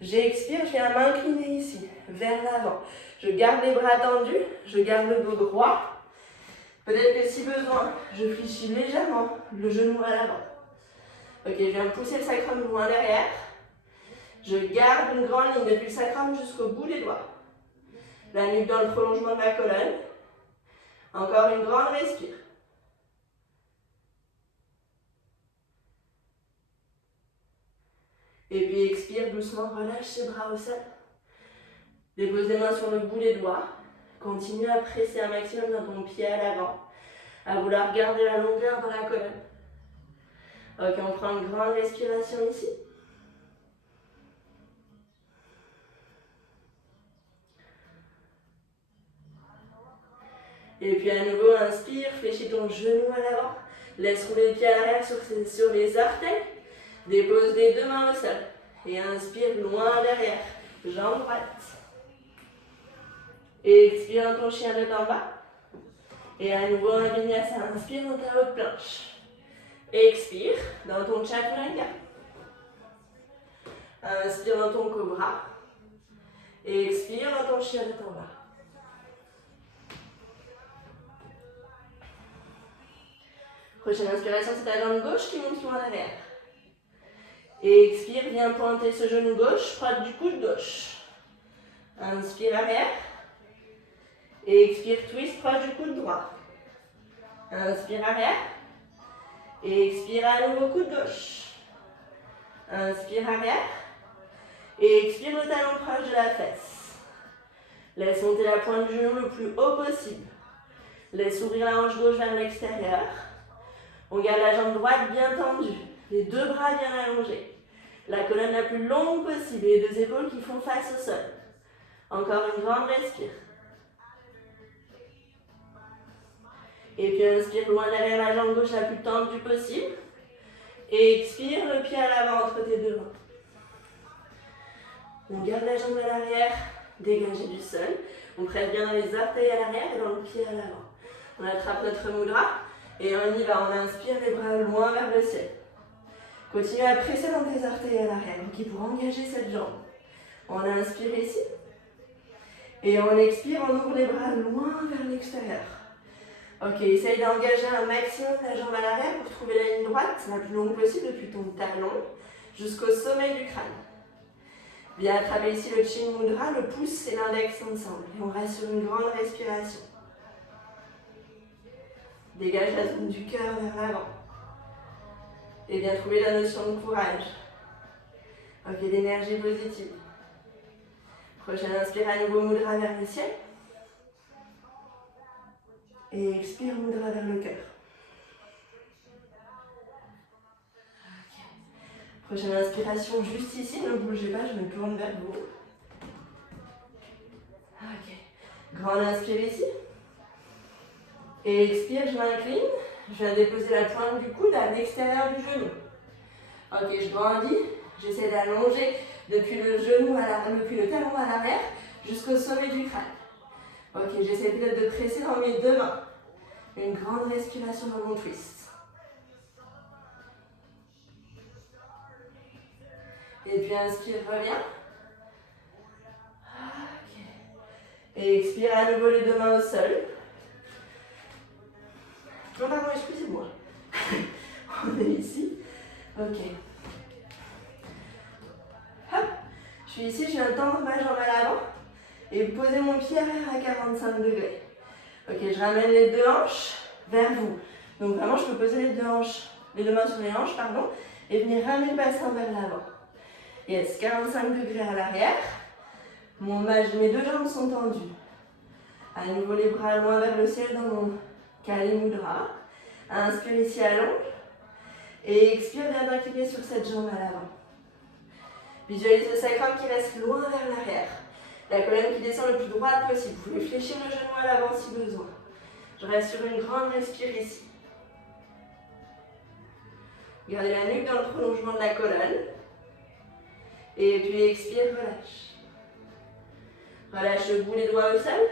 J'expire, je viens m'incliner ici, vers l'avant. Je garde les bras tendus, je garde le dos droit. Peut-être que si besoin, je fléchis légèrement le genou à l'avant. Ok, je viens pousser le sacrum loin derrière. Je garde une grande ligne depuis le sacrum jusqu'au bout des doigts. La nuque dans le prolongement de la colonne. Encore une grande respire. Et puis expire doucement, relâche ses bras au sol. Dépose les mains sur le bout des doigts. Continue à presser un maximum dans ton pied à l'avant. À vouloir garder la longueur dans la colonne. Ok, on prend une grande respiration ici. Et puis à nouveau, inspire, fléchis ton genou à l'avant. Laisse rouler les pieds à l'arrière sur les orteils. Dépose les deux mains au sol. Et inspire loin derrière. Jambe droite. Et expire dans ton chien de en bas. Et à nouveau un vinyasa. Inspire dans ta haute planche. Expire dans ton chaturanga. Inspire dans ton cobra. Et expire dans ton chien de en bas. Prochaine inspiration, c'est ta jambe gauche qui monte loin derrière. Et expire, viens pointer ce genou gauche, proche du coude gauche. Inspire arrière. Et expire, twist, proche du coude droit. Inspire arrière. Et expire à nouveau coude gauche. Inspire arrière. Et expire le talon proche de la fesse. Laisse monter la pointe du genou le plus haut possible. Laisse ouvrir la hanche gauche vers l'extérieur. On garde la jambe droite bien tendue. Les deux bras bien allongés. La colonne la plus longue possible et les deux épaules qui font face au sol. Encore une grande respire. Et puis inspire loin derrière la jambe gauche la plus tendue possible. Et expire le pied à l'avant entre tes deux mains. On garde la jambe à l'arrière, dégagée du sol. On presse bien dans les orteils à l'arrière et dans le pied à l'avant. On attrape notre mudra et on y va. On inspire les bras loin vers le ciel. Continue à presser dans tes orteils à l'arrière, ok, pour engager cette jambe. On inspire ici. Et on expire, on ouvre les bras loin vers l'extérieur. Ok, essaye d'engager un maximum la jambe à l'arrière pour trouver la ligne droite, la plus longue possible depuis ton talon jusqu'au sommet du crâne. Viens attraper ici le Chin Mudra, le pouce et l'index ensemble. Et on reste sur une grande respiration. Dégage la zone du cœur vers l'avant. Et viens trouver la notion de courage. Ok, d'énergie positive. Prochaine inspire à nouveau Mudra vers le ciel. Et expire Mudra vers le cœur. Okay. Prochaine inspiration juste ici, ne bougez pas, je me tourne vers vous. Ok. Grande inspire ici. Et expire, je m'incline. Je viens déposer la pointe du coude à l'extérieur du genou. Ok, je grandis. J'essaie d'allonger depuis le genou depuis le talon à l'arrière jusqu'au sommet du crâne. Ok, j'essaie peut-être de presser dans mes deux mains. Une grande respiration dans mon twist. Et puis inspire, reviens. Ok. Et expire à nouveau les deux mains au sol. Non, pardon, excusez-moi. On est ici. Ok. Hop. Je suis ici, je viens tendre ma jambe à l'avant et poser mon pied arrière à 45 degrés. Ok, je ramène les deux hanches vers vous. Donc vraiment, je peux poser les deux mains sur les hanches, pardon, et venir ramener le bassin vers l'avant. Yes, 45 degrés à l'arrière. Mes deux jambes sont tendues. À nouveau, les bras loin vers le ciel dans mon Kali Mudra. Inspire ici, allonge. Et expire, viens t'incliner sur cette jambe à l'avant. Visualise le sacrum qui reste loin vers l'arrière. La colonne qui descend le plus droite possible. Vous pouvez fléchir le genou à l'avant si besoin. Je reste sur une grande respire ici. Gardez la nuque dans le prolongement de la colonne. Et puis expire, relâche. Relâche le bout des doigts au sol.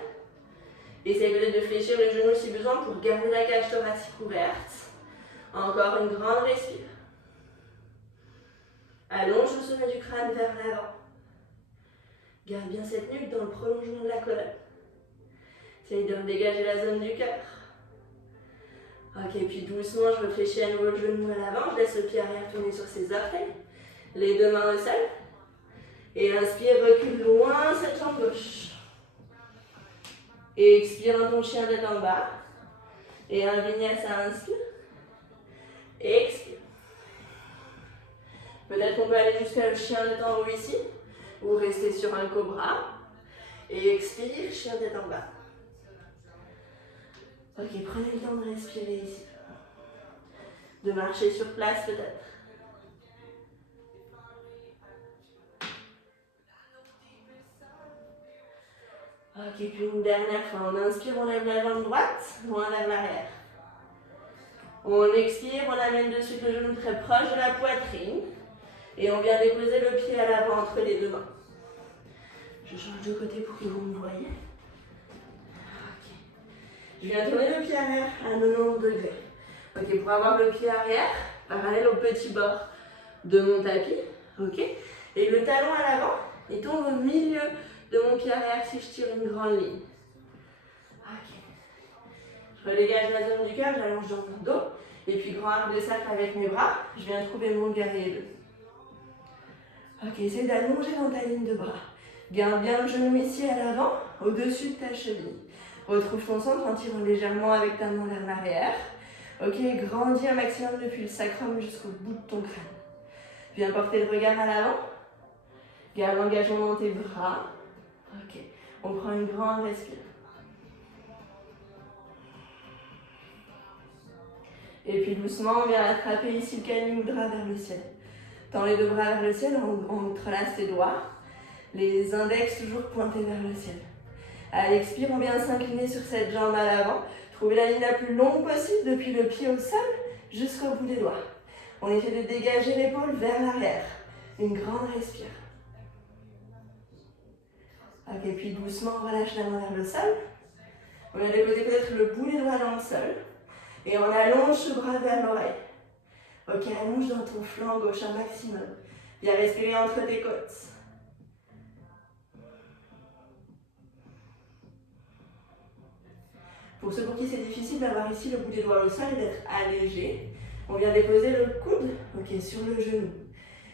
Essayez peut-être de fléchir le genou si besoin pour garder la cage thoracique ouverte. Encore une grande respire. Allonge le sommet du crâne vers l'avant. Garde bien cette nuque dans le prolongement de la colonne. Essayez de dégager la zone du cœur. Ok, puis doucement, je réfléchis à nouveau le genou à l'avant. Je laisse le pied arrière tourner sur ses orteils. Les deux mains au sol. Et inspire, recule loin cette jambe gauche. Et expire dans ton chien tête en bas. Et un vinyasa, inspire. Et expire. Peut-être qu'on peut aller jusqu'à le chien tête en haut ici. Ou rester sur un cobra. Et expire, chien tête en bas. Ok, prenez le temps de respirer ici. De marcher sur place peut-être. Ok, puis une dernière fois. On inspire, on lève la jambe droite, loin vers l'arrière. On expire, on amène de suite le genou très proche de la poitrine. Et on vient déposer le pied à l'avant entre les deux mains. Je change de côté pour que vous me voyez. Ok. Je viens tourner le pied arrière à 90 degrés. Ok, pour avoir le pied arrière, parallèle au petit bord de mon tapis. Ok. Et le talon à l'avant, il tombe au milieu de mon pied arrière si je tire une grande ligne. Ok. Je redégage la zone du cœur, j'allonge dans mon dos. Et puis grand arc de cercle avec mes bras, je viens trouver mon guerrier 2. Ok, essaye d'allonger dans ta ligne de bras. Garde bien le genou ici à l'avant, au-dessus de ta cheville. Retrouve ton centre en tirant légèrement avec ta main vers l'arrière. Ok, grandis un maximum depuis le sacrum jusqu'au bout de ton crâne. Viens porter le regard à l'avant. Garde l'engagement dans tes bras. Ok, on prend une grande respiration. Et puis doucement, on vient attraper ici le Kali Mudra vers le ciel. Tends les deux bras vers le ciel, on entrelace tes doigts. Les index toujours pointés vers le ciel. À l'expire, on vient s'incliner sur cette jambe à l'avant. Trouvez la ligne la plus longue possible depuis le pied au sol jusqu'au bout des doigts. On essaie de dégager l'épaule vers l'arrière. Une grande respire. Ok, puis doucement, on relâche la main vers le sol. On vient déposer peut-être le bout des doigts dans le sol. Et on allonge ce bras vers l'oreille. Ok, allonge dans ton flanc gauche un maximum. Viens respirer entre tes côtes. Pour ceux pour qui c'est difficile d'avoir ici le bout des doigts au sol et d'être allégé, on vient déposer le coude sur le genou.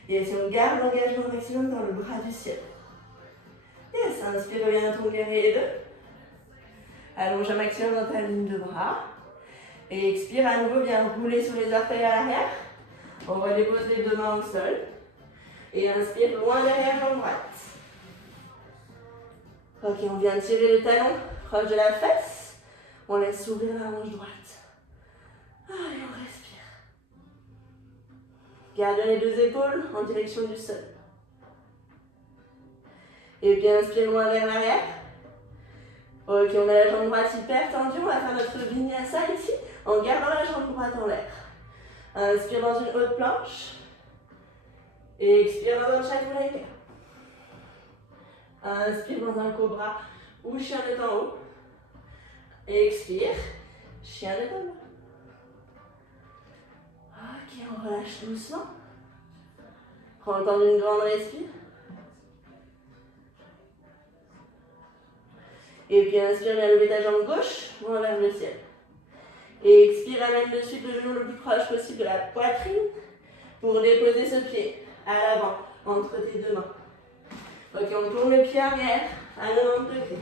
Et si on garde l'engagement maximum dans le bras du ciel. Yes, inspire, reviens à ton guerrier 2. Allonge un maximum dans ta ligne de bras. Et expire à nouveau, viens rouler sur les orteils à l'arrière. On redépose les deux mains au sol. Et inspire loin derrière jambe droite. Ok, on vient tirer le talon proche de la fesse. On laisse s'ouvrir la hanche droite. Et on respire. Garde les deux épaules en direction du sol. Et bien inspire loin vers l'arrière. Ok, on a la jambe droite hyper tendue. On va faire notre vinyasa ici en gardant la jambe droite en l'air. Inspire dans une haute planche. Et expire dans un chaturanga. Inspire dans un cobra ou chien de en haut. Et expire, chien de en bas. Ok, on relâche doucement. Prends le temps d'une grande respire. Et puis inspire, viens lever ta jambe gauche, loin vers le ciel. Et expire, amène de suite le genou le plus proche possible de la poitrine pour déposer ce pied à l'avant, entre tes deux mains. Ok, on tourne le pied arrière à 90 degrés.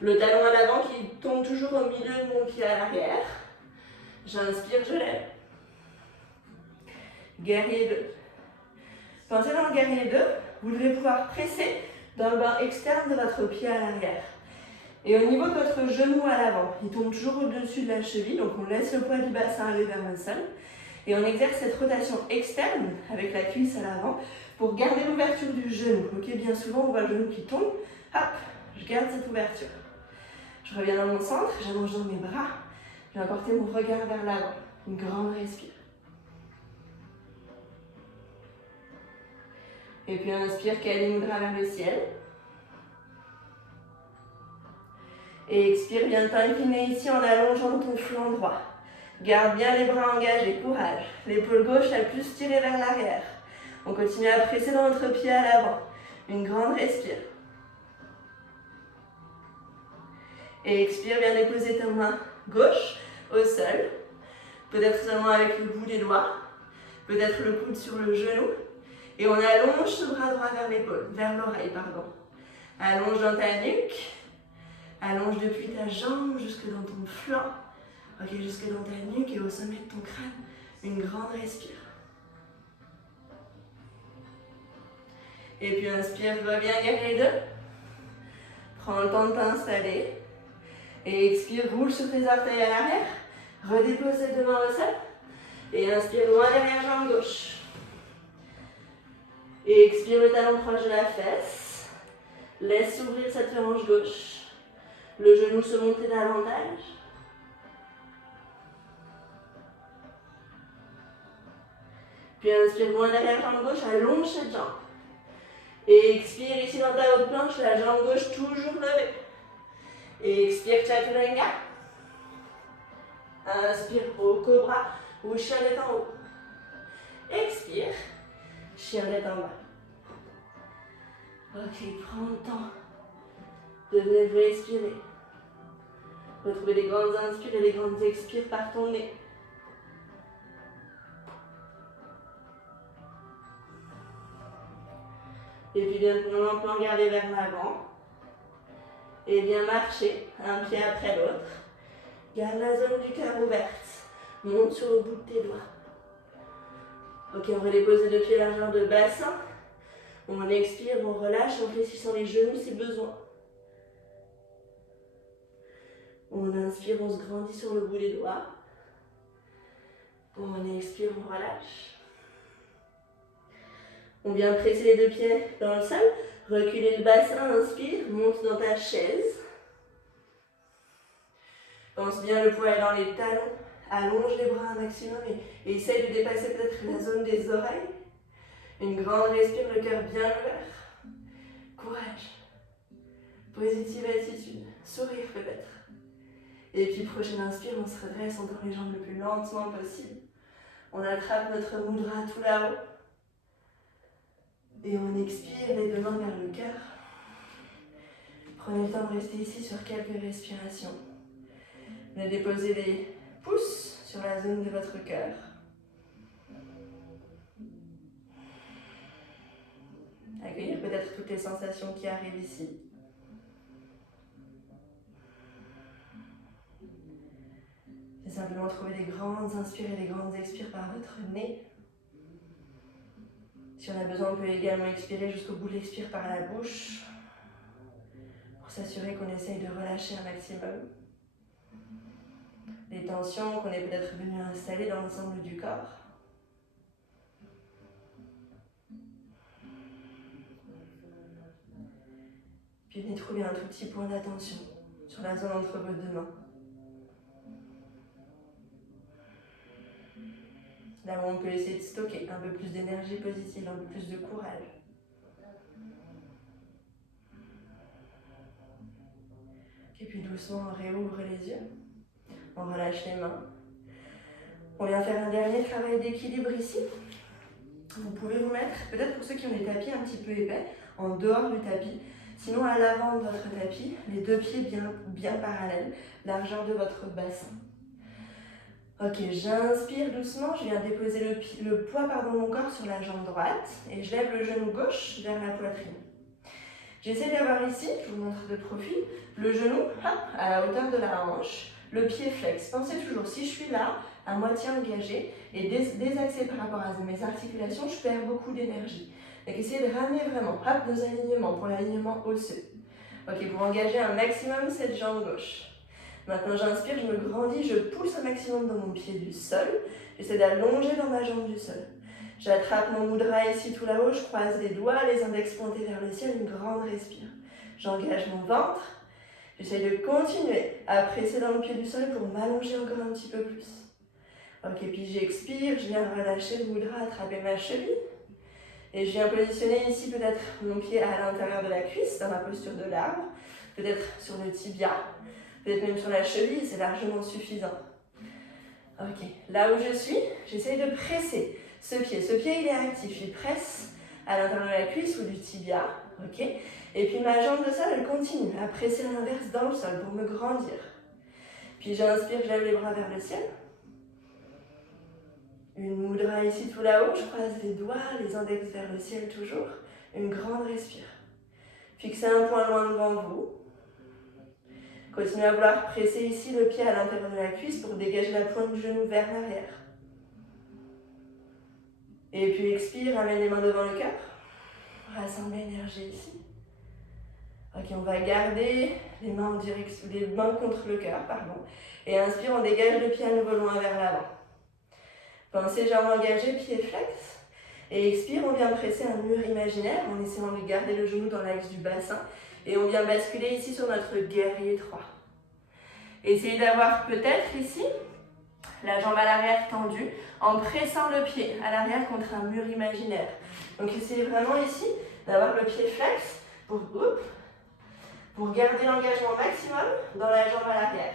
Le talon à l'avant qui tombe toujours au milieu de mon pied à l'arrière. J'inspire, je lève. Guerrier 2. Pensez dans le guerrier 2, vous devez pouvoir presser dans le bord externe de votre pied à l'arrière. Et au niveau de votre genou à l'avant, il tombe toujours au-dessus de la cheville, donc on laisse le poids du bassin aller vers le sol. Et on exerce cette rotation externe avec la cuisse à l'avant pour garder l'ouverture du genou. Ok, bien souvent on voit le genou qui tombe. Hop, je garde cette ouverture. Je reviens dans mon centre, j'allonge dans mes bras. Je vais apporter mon regard vers l'avant. Une grande respire. Et puis on inspire, Kali Mudra vers le ciel. Et expire, viens t'incliner ici en allongeant ton flanc droit. Garde bien les bras engagés, courage. L'épaule gauche la plus tirée vers l'arrière. On continue à presser dans notre pied à l'avant. Une grande respire. Et expire, viens déposer ta main gauche au sol. Peut-être seulement avec le bout des doigts. Peut-être le coude sur le genou. Et on allonge ce bras droit vers l'épaule, vers l'oreille, pardon. Allonge dans ta nuque. Allonge depuis ta jambe jusque dans ton flanc. Ok, jusque dans ta nuque et au sommet de ton crâne. Une grande respire. Et puis inspire, reviens gare les deux. Prends le temps de t'installer. Et expire, roule sur tes orteils à l'arrière. Redépose tes deux mains au sol. Et inspire loin derrière jambe gauche. Et expire le talon proche de la fesse. Laisse s'ouvrir cette hanche gauche. Le genou se monter davantage. Puis inspire loin derrière jambe gauche, allonge cette jambe. Et expire ici dans ta haute planche, la jambe gauche toujours levée. Et expire Chaturanga. Inspire au cobra ou chien tête en haut. Expire, chien tête en bas. Ok, prends le temps de venir respirer. Retrouvez les grandes inspires et les grandes expires par ton nez. Et puis bien lentement garder vers l'avant. Et bien marcher, un pied après l'autre. Garde la zone du cœur ouverte. Monte sur le bout de tes doigts. Ok, on va déposer deux pieds largeur de bassin. On expire, on relâche, on fléchissant les genoux si besoin. On inspire, on se grandit sur le bout des doigts. On expire, on relâche. On vient presser les deux pieds dans le sol. Reculer le bassin, inspire, monte dans ta chaise. Pense bien, le poids est dans les talons. Allonge les bras un maximum et essaye de dépasser peut-être la zone des oreilles. Une grande respire, le cœur bien ouvert. Courage. Positive attitude. Sourire peut-être. Et puis prochaine inspire, on se redresse, on tend les jambes le plus lentement possible. On attrape notre mudra tout là-haut. Et on expire les deux mains vers le cœur. Prenez le temps de rester ici sur quelques respirations. De déposer les pouces sur la zone de votre cœur. Accueillir peut-être toutes les sensations qui arrivent ici. C'est simplement trouver des grandes inspires et des grandes expires par votre nez. Si on a besoin, on peut également expirer jusqu'au bout de l'expire par la bouche. Pour s'assurer qu'on essaye de relâcher un maximum les tensions qu'on est peut-être venu installer dans l'ensemble du corps. Puis venez trouver un tout petit point d'attention sur la zone entre vos deux mains. Là où on peut essayer de stocker un peu plus d'énergie positive, un peu plus de courage. Et puis doucement, on réouvre les yeux. On relâche les mains. On vient faire un dernier travail d'équilibre ici. Vous pouvez vous mettre, peut-être pour ceux qui ont des tapis un petit peu épais, en dehors du tapis. Sinon, à l'avant de votre tapis, les deux pieds bien parallèles, largeur de votre bassin. Ok, j'inspire doucement, je viens déposer le poids de mon corps sur la jambe droite et je lève le genou gauche vers la poitrine. J'essaie d'avoir ici, je vous montre de profil, le genou à la hauteur de la hanche, le pied flex. Pensez toujours, si je suis là, à moitié engagé et désaxé par rapport à mes articulations, je perds beaucoup d'énergie. Donc essayez de ramener vraiment nos alignements pour l'alignement osseux. Ok, pour engager un maximum cette jambe gauche. Maintenant j'inspire, je me grandis, je pousse un maximum dans mon pied du sol. J'essaie d'allonger dans ma jambe du sol. J'attrape mon mudra ici tout là-haut, je croise les doigts, les index pointés vers le ciel, une grande respire. J'engage mon ventre. J'essaie de continuer à presser dans le pied du sol pour m'allonger encore un petit peu plus. Ok, puis j'expire, je viens relâcher le mudra, attraper ma cheville. Et je viens positionner ici peut-être mon pied à l'intérieur de la cuisse, dans ma posture de l'arbre. Peut-être sur le tibia, peut-être même sur la cheville, c'est largement suffisant. Ok, là où je suis, j'essaie de presser ce pied. Ce pied, il est actif, il presse à l'intérieur de la cuisse ou du tibia. Ok, et puis ma jambe de sol, elle continue à presser à l'inverse dans le sol pour me grandir. Puis j'inspire, je lève les bras vers le ciel. Une mudra ici tout là-haut, je croise les doigts, les index vers le ciel toujours. Une grande respire. Fixez un point loin devant vous. Continuez à vouloir presser ici le pied à l'intérieur de la cuisse pour dégager la pointe du genou vers l'arrière. Et puis expire, ramène les mains devant le cœur. Rassemble l'énergie ici. Ok, on va garder les mains, les mains contre le cœur, pardon. Et inspire, on dégage le pied à nouveau loin vers l'avant. Pensez jambes engagées, pieds flex. Et expire, on vient presser un mur imaginaire en essayant de garder le genou dans l'axe du bassin. Et on vient basculer ici sur notre guerrier 3. Essayez d'avoir peut-être ici la jambe à l'arrière tendue en pressant le pied à l'arrière contre un mur imaginaire. Donc essayez vraiment ici d'avoir le pied flex pour garder l'engagement maximum dans la jambe à l'arrière.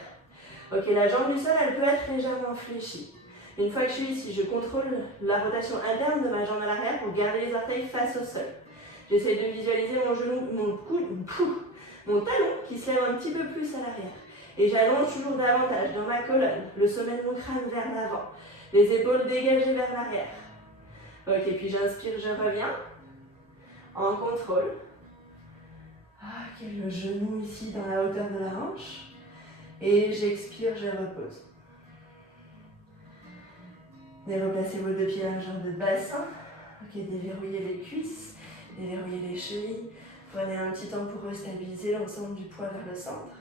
Ok, la jambe du sol, elle peut être légèrement fléchie. Une fois que je suis ici, je contrôle la rotation interne de ma jambe à l'arrière pour garder les orteils face au sol. J'essaie de visualiser mon genou, mon talon qui se lève un petit peu plus à l'arrière. Et j'allonge toujours davantage dans ma colonne, le sommet de mon crâne vers l'avant, les épaules dégagées vers l'arrière. Ok, puis j'inspire, je reviens, en contrôle. Ok, le genou ici dans la hauteur de la hanche. Et j'expire, je repose. Et replacez vos deux pieds à la jambe de bassin. Ok, déverrouillez les cuisses, déverrouillez les chevilles. Prenez un petit temps pour restabiliser l'ensemble du poids vers le centre.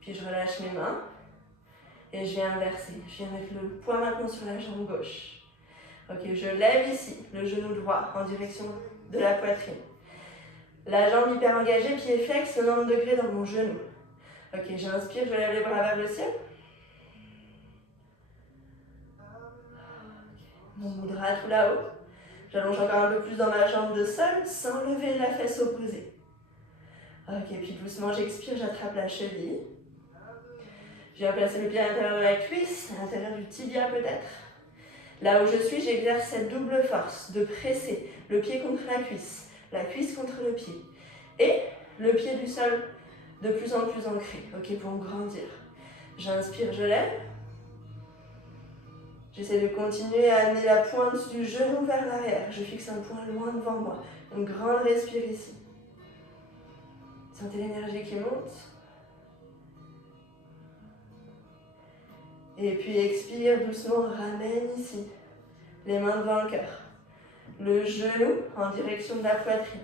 Puis je relâche mes mains et je viens inverser. Je viens mettre le poids maintenant sur la jambe gauche. Ok, je lève ici le genou droit en direction de la poitrine. La jambe hyper engagée, pied flex, 90 degrés dans mon genou. Ok, j'inspire, je lève les bras vers le ciel. Mon mudra tout là-haut. J'allonge encore un peu plus dans ma jambe de sol sans lever la fesse opposée. Ok, puis doucement j'expire, j'attrape la cheville. Je viens placer le pied à l'intérieur de la cuisse, à l'intérieur du tibia peut-être. Là où je suis, j'exerce cette double force de presser le pied contre la cuisse contre le pied. Et le pied du sol de plus en plus ancré, ok, pour grandir. J'inspire, je lève. J'essaie de continuer à amener la pointe du genou vers l'arrière. Je fixe un point loin devant moi. Une grande respire ici. Sentez l'énergie qui monte. Et puis expire doucement, ramène ici. Les mains devant le cœur. Le genou en direction de la poitrine.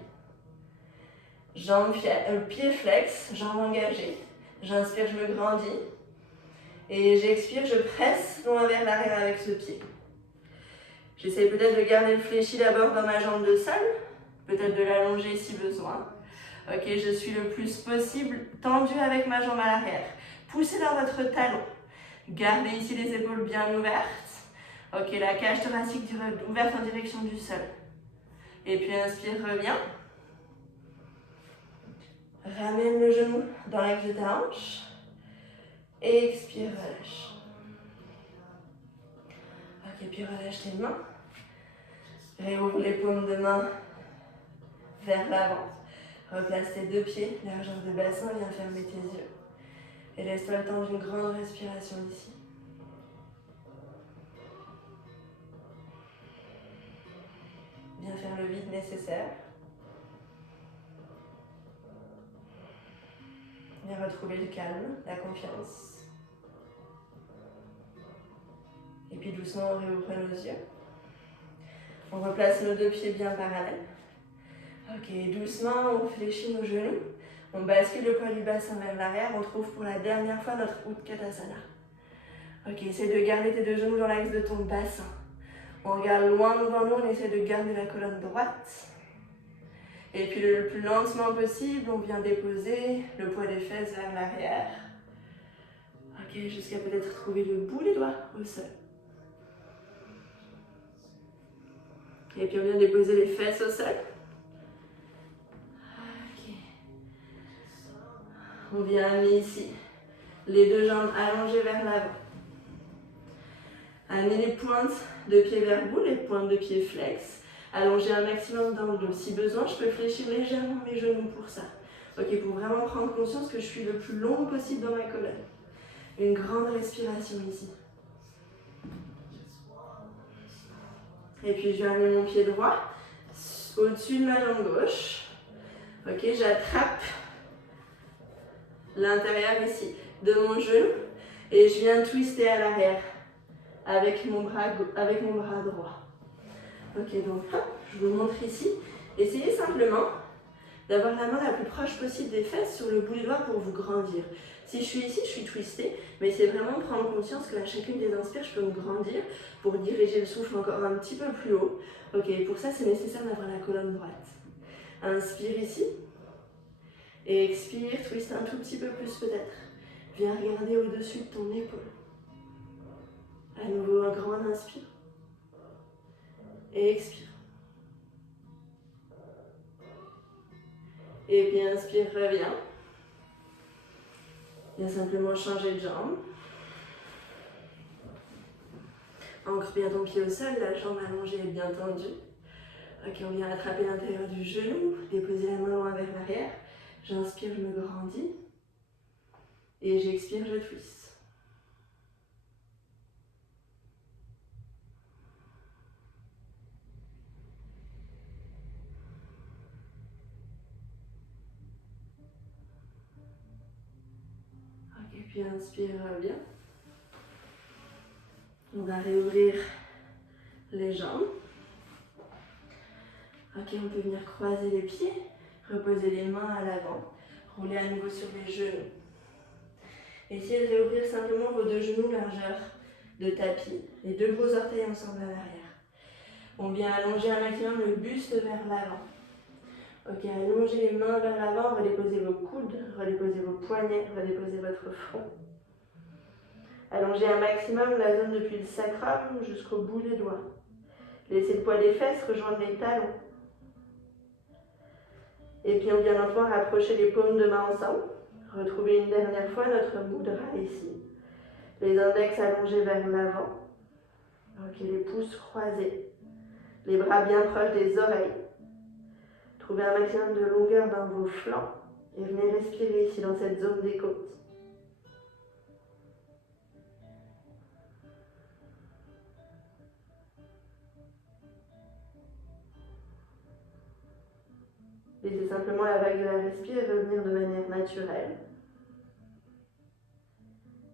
Pied flex, jambes engagées. J'inspire, je me grandis. Et j'expire, je presse loin vers l'arrière avec ce pied. J'essaie peut-être de garder le fléchi d'abord dans ma jambe de sol. Peut-être de l'allonger si besoin. Ok, je suis le plus possible tendu avec ma jambe à l'arrière. Poussez dans votre talon. Gardez ici les épaules bien ouvertes. Ok, la cage thoracique ouverte en direction du sol. Et puis inspire, reviens. Ramène le genou dans l'axe de ta hanche. Et expire, relâche. Ok, puis relâche tes mains. Réouvre les paumes de main vers l'avant. Replace tes deux pieds, largeur de bassin, viens fermer tes yeux. Et laisse-toi le temps d'une grande respiration ici. Viens faire le vide nécessaire. Viens retrouver le calme, la confiance. Et puis doucement, on réouvre nos yeux. On replace nos deux pieds bien parallèles. Ok, doucement, on fléchit nos genoux. On bascule le poids du bassin vers l'arrière. On trouve pour la dernière fois notre Utkatasana. Ok, essaie de garder tes deux genoux dans l'axe de ton bassin. On regarde loin devant nous, on essaie de garder la colonne droite. Et puis le plus lentement possible, on vient déposer le poids des fesses vers l'arrière. Ok, jusqu'à peut-être trouver le bout des doigts au sol. Et puis on vient déposer les fesses au sol. Ok. On vient amener ici les deux jambes allongées vers l'avant. Amener les pointes de pied vers vous, les pointes de pied flex. Allonger un maximum dans le dos. Si besoin, je peux fléchir légèrement mes genoux pour ça. Ok, pour vraiment prendre conscience que je suis le plus long possible dans ma colonne. Une grande respiration ici. Et puis je vais amener mon pied droit au-dessus de ma jambe gauche. Ok, j'attrape l'intérieur ici de mon genou et je viens twister à l'arrière avec mon bras droit. Ok, donc hop, je vous montre ici. Essayez simplement d'avoir la main la plus proche possible des fesses sur le bout du doigt pour vous grandir. Si je suis ici, je suis twistée, mais c'est vraiment prendre conscience qu'à chacune des inspires, je peux me grandir pour diriger le souffle encore un petit peu plus haut. Ok, pour ça, c'est nécessaire d'avoir la colonne droite. Inspire ici. Et expire, twist un tout petit peu plus peut-être. Viens regarder au-dessus de ton épaule. À nouveau, un grand inspire. Et expire. Et puis inspire, reviens. Viens simplement changer de jambe. Ancre bien ton pied au sol, la jambe allongée est bien tendue. Ok, on vient attraper l'intérieur du genou, déposer la main loin vers l'arrière. J'inspire, je me grandis. Et j'expire, je twist. Ok, puis inspire, reviens. On va réouvrir les jambes. Ok, on peut venir croiser les pieds, reposer les mains à l'avant, rouler à nouveau sur les genoux. Essayez de réouvrir simplement vos deux genoux largeur de tapis, les deux gros orteils ensemble à l'arrière. On vient allonger un maximum le buste vers l'avant. Ok, allongez les mains vers l'avant, redéposez vos coudes, redéposez vos poignets, redéposez votre front. Allongez un maximum la zone depuis le sacrum jusqu'au bout des doigts. Laissez le poids des fesses rejoindre les talons. Et puis on vient lentement rapprocher les paumes de main ensemble. Retrouvez une dernière fois notre mudra ici. Les index allongés vers l'avant. Ok, les pouces croisés. Les bras bien proches des oreilles. Trouvez un maximum de longueur dans vos flancs. Et venez respirer ici dans cette zone des côtes. Laissez simplement la vague de la respire revenir de manière naturelle.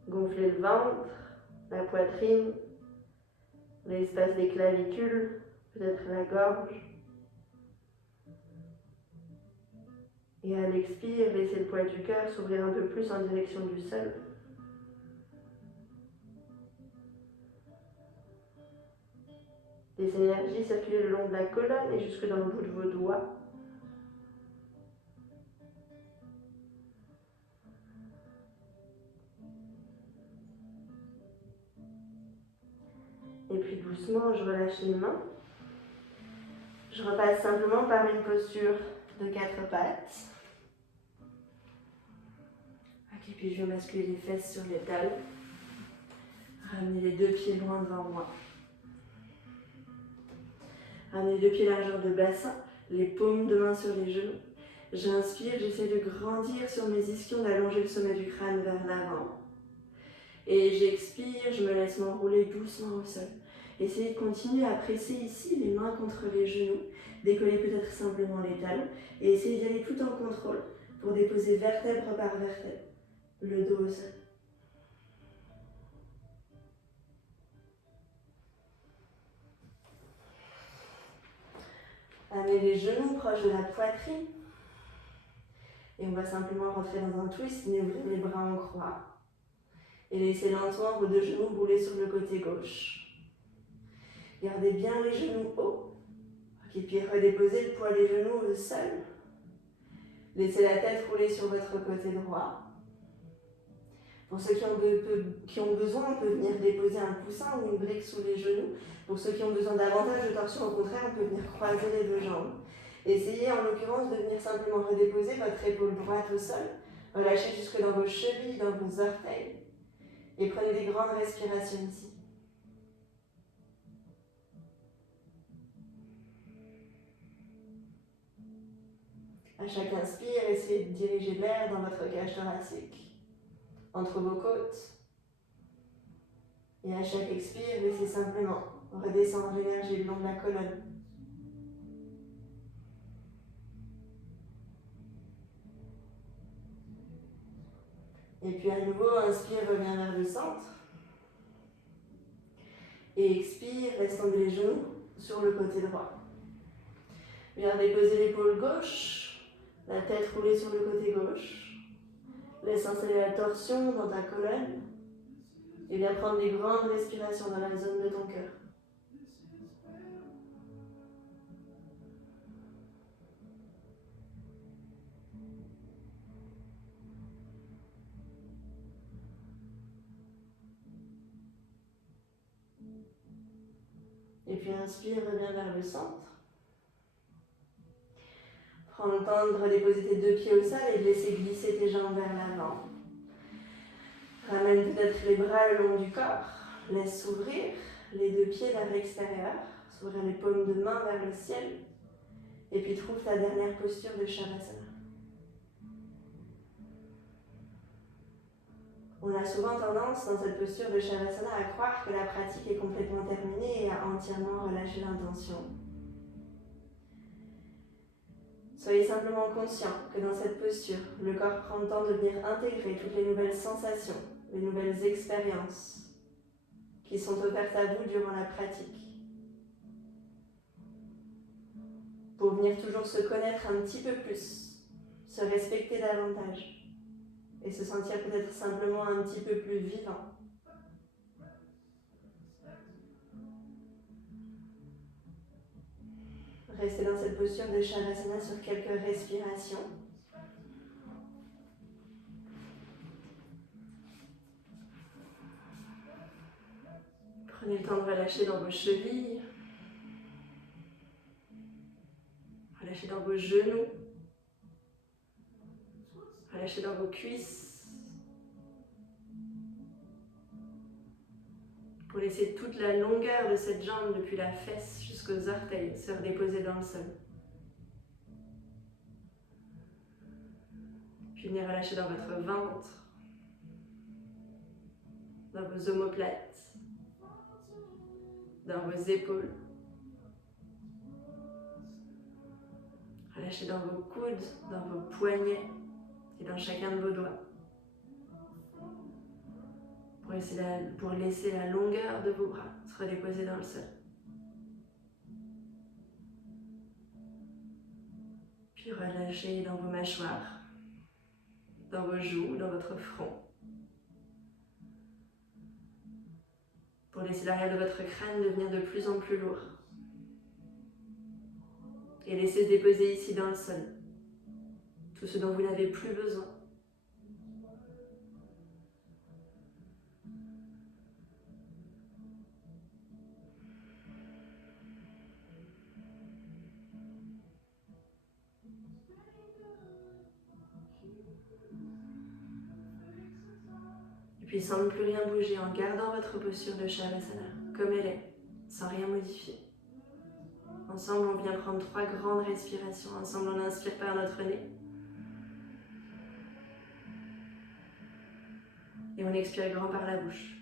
Gonflez le ventre, la poitrine, l'espace des clavicules, peut-être la gorge. Et à l'expire, laissez le poids du cœur s'ouvrir un peu plus en direction du sol. Laissez l'énergie circuler le long de la colonne et jusque dans le bout de vos doigts. Et puis doucement, je relâche les mains. Je repasse simplement par une posture de 4 pattes. Ok, puis je vais basculer les fesses sur les talons. Ramenez les deux pieds loin devant moi. Ramenez les deux pieds largeur de bassin, les paumes de main sur les genoux. J'inspire, j'essaie de grandir sur mes ischions, d'allonger le sommet du crâne vers l'avant. Et j'expire, je me laisse m'enrouler doucement au sol. Essayez de continuer à presser ici les mains contre les genoux, décoller peut-être simplement les talons et essayez d'y aller tout en contrôle pour déposer vertèbre par vertèbre, le dos au sol. Amenez les genoux proches de la poitrine et on va simplement rentrer dans un twist, mais ouvrez les bras en croix. Et laissez lentement vos deux genoux rouler sur le côté gauche. Gardez bien les genoux hauts. Ok, puis redéposez le poids des genoux au sol. Laissez la tête rouler sur votre côté droit. Pour ceux qui ont besoin, on peut venir déposer un coussin ou une brique sous les genoux. Pour ceux qui ont besoin davantage de torsion, au contraire, on peut venir croiser les deux jambes. Essayez en l'occurrence de venir simplement redéposer votre épaule droite au sol. Relâchez jusque dans vos chevilles, dans vos orteils. Et prenez des grandes respirations ici. À chaque inspire, essayez de diriger l'air dans votre cage thoracique, entre vos côtes. Et à chaque expire, laissez simplement redescendre l'énergie le long de la colonne. Et puis à nouveau, inspire, reviens vers le centre. Et expire, laisse tomber les genoux sur le côté droit. Viens déposer l'épaule gauche, la tête roulée sur le côté gauche. Laisse installer la torsion dans ta colonne. Et viens prendre des grandes respirations dans la zone de ton cœur. Et puis inspire, reviens vers le centre. Prends le temps de redéposer tes deux pieds au sol et de laisser glisser tes jambes vers l'avant. Ramène peut-être les bras le long du corps. Laisse s'ouvrir les deux pieds vers l'extérieur. S'ouvrir les paumes de main vers le ciel. Et puis trouve ta dernière posture de Shavasana. On a souvent tendance dans cette posture de Shavasana à croire que la pratique est complètement terminée et à entièrement relâcher l'intention. Soyez simplement conscient que dans cette posture, le corps prend le temps de venir intégrer toutes les nouvelles sensations, les nouvelles expériences qui sont offertes à vous durant la pratique. Pour venir toujours se connaître un petit peu plus, se respecter davantage et se sentir peut-être simplement un petit peu plus vivant. Restez dans cette posture de Shavasana sur quelques respirations. Prenez le temps de relâcher dans vos chevilles. Relâchez dans vos genoux. Relâchez dans vos cuisses. Pour laisser toute la longueur de cette jambe depuis la fesse jusqu'aux orteils se redéposer dans le sol. Puis venez relâcher dans votre ventre, dans vos omoplates, dans vos épaules. Relâchez dans vos coudes, dans vos poignets et dans chacun de vos doigts. Pour laisser la longueur de vos bras se redéposer dans le sol. Puis relâchez dans vos mâchoires, dans vos joues, dans votre front. Pour laisser l'arrière de votre crâne devenir de plus en plus lourd. Et laissez se déposer ici dans le sol tout ce dont vous n'avez plus besoin. Et puis sans ne plus rien bouger, en gardant votre posture de Shavasana comme elle est, sans rien modifier. Ensemble, on vient prendre 3 grandes respirations. Ensemble, on inspire par notre nez. Et on expire grand par la bouche.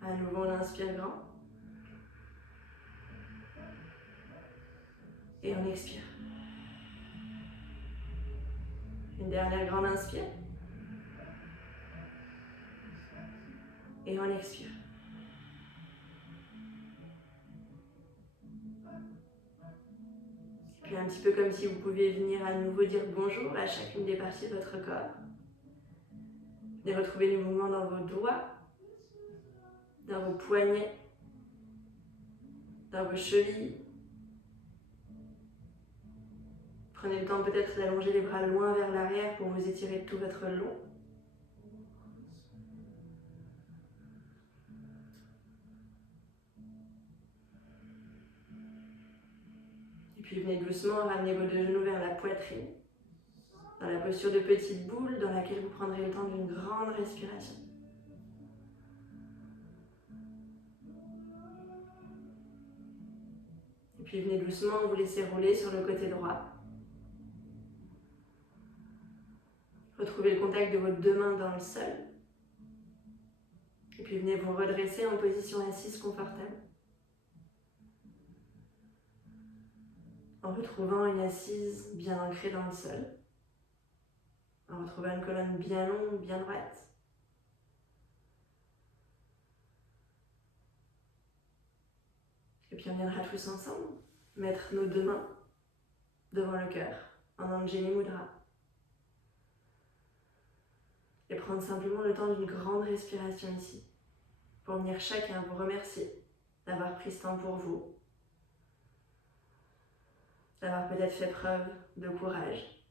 À nouveau, on inspire grand. Et on expire. Une dernière grande inspire. Et on expire. Puis un petit peu comme si vous pouviez venir à nouveau dire bonjour à chacune des parties de votre corps. Venez retrouver le mouvement dans vos doigts, dans vos poignets, dans vos chevilles. Prenez le temps peut-être d'allonger les bras loin vers l'arrière pour vous étirer de tout votre long. Et puis venez doucement ramener vos deux genoux vers la poitrine, dans la posture de petite boule dans laquelle vous prendrez le temps d'une grande respiration. Et puis venez doucement vous laisser rouler sur le côté droit. Retrouvez le contact de vos deux mains dans le sol. Et puis venez vous redresser en position assise confortable. En retrouvant une assise bien ancrée dans le sol. en retrouvant une colonne bien longue, bien droite. Et puis on viendra tous ensemble mettre nos 2 mains devant le cœur, en Anjali Mudra. Et prendre simplement le temps d'une grande respiration ici, pour venir chacun vous remercier d'avoir pris ce temps pour vous, d'avoir peut-être fait preuve de courage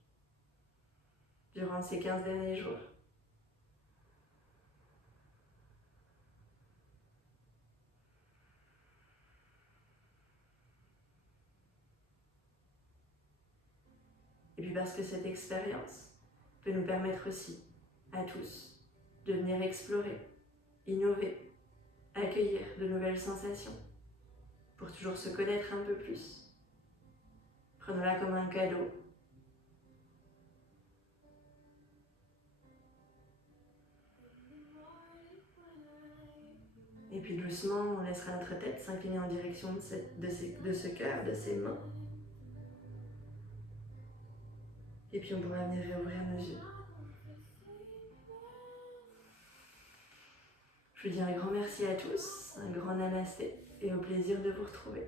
durant ces 15 derniers jours. Et puis parce que cette expérience peut nous permettre aussi, à tous, de venir explorer, innover, accueillir de nouvelles sensations, pour toujours se connaître un peu plus. Prenons-la comme un cadeau. Et puis doucement, on laissera notre tête s'incliner en direction de ce cœur, de ces mains. Et puis on pourra venir réouvrir nos yeux. Je vous dis un grand merci à tous, un grand namasté et au plaisir de vous retrouver.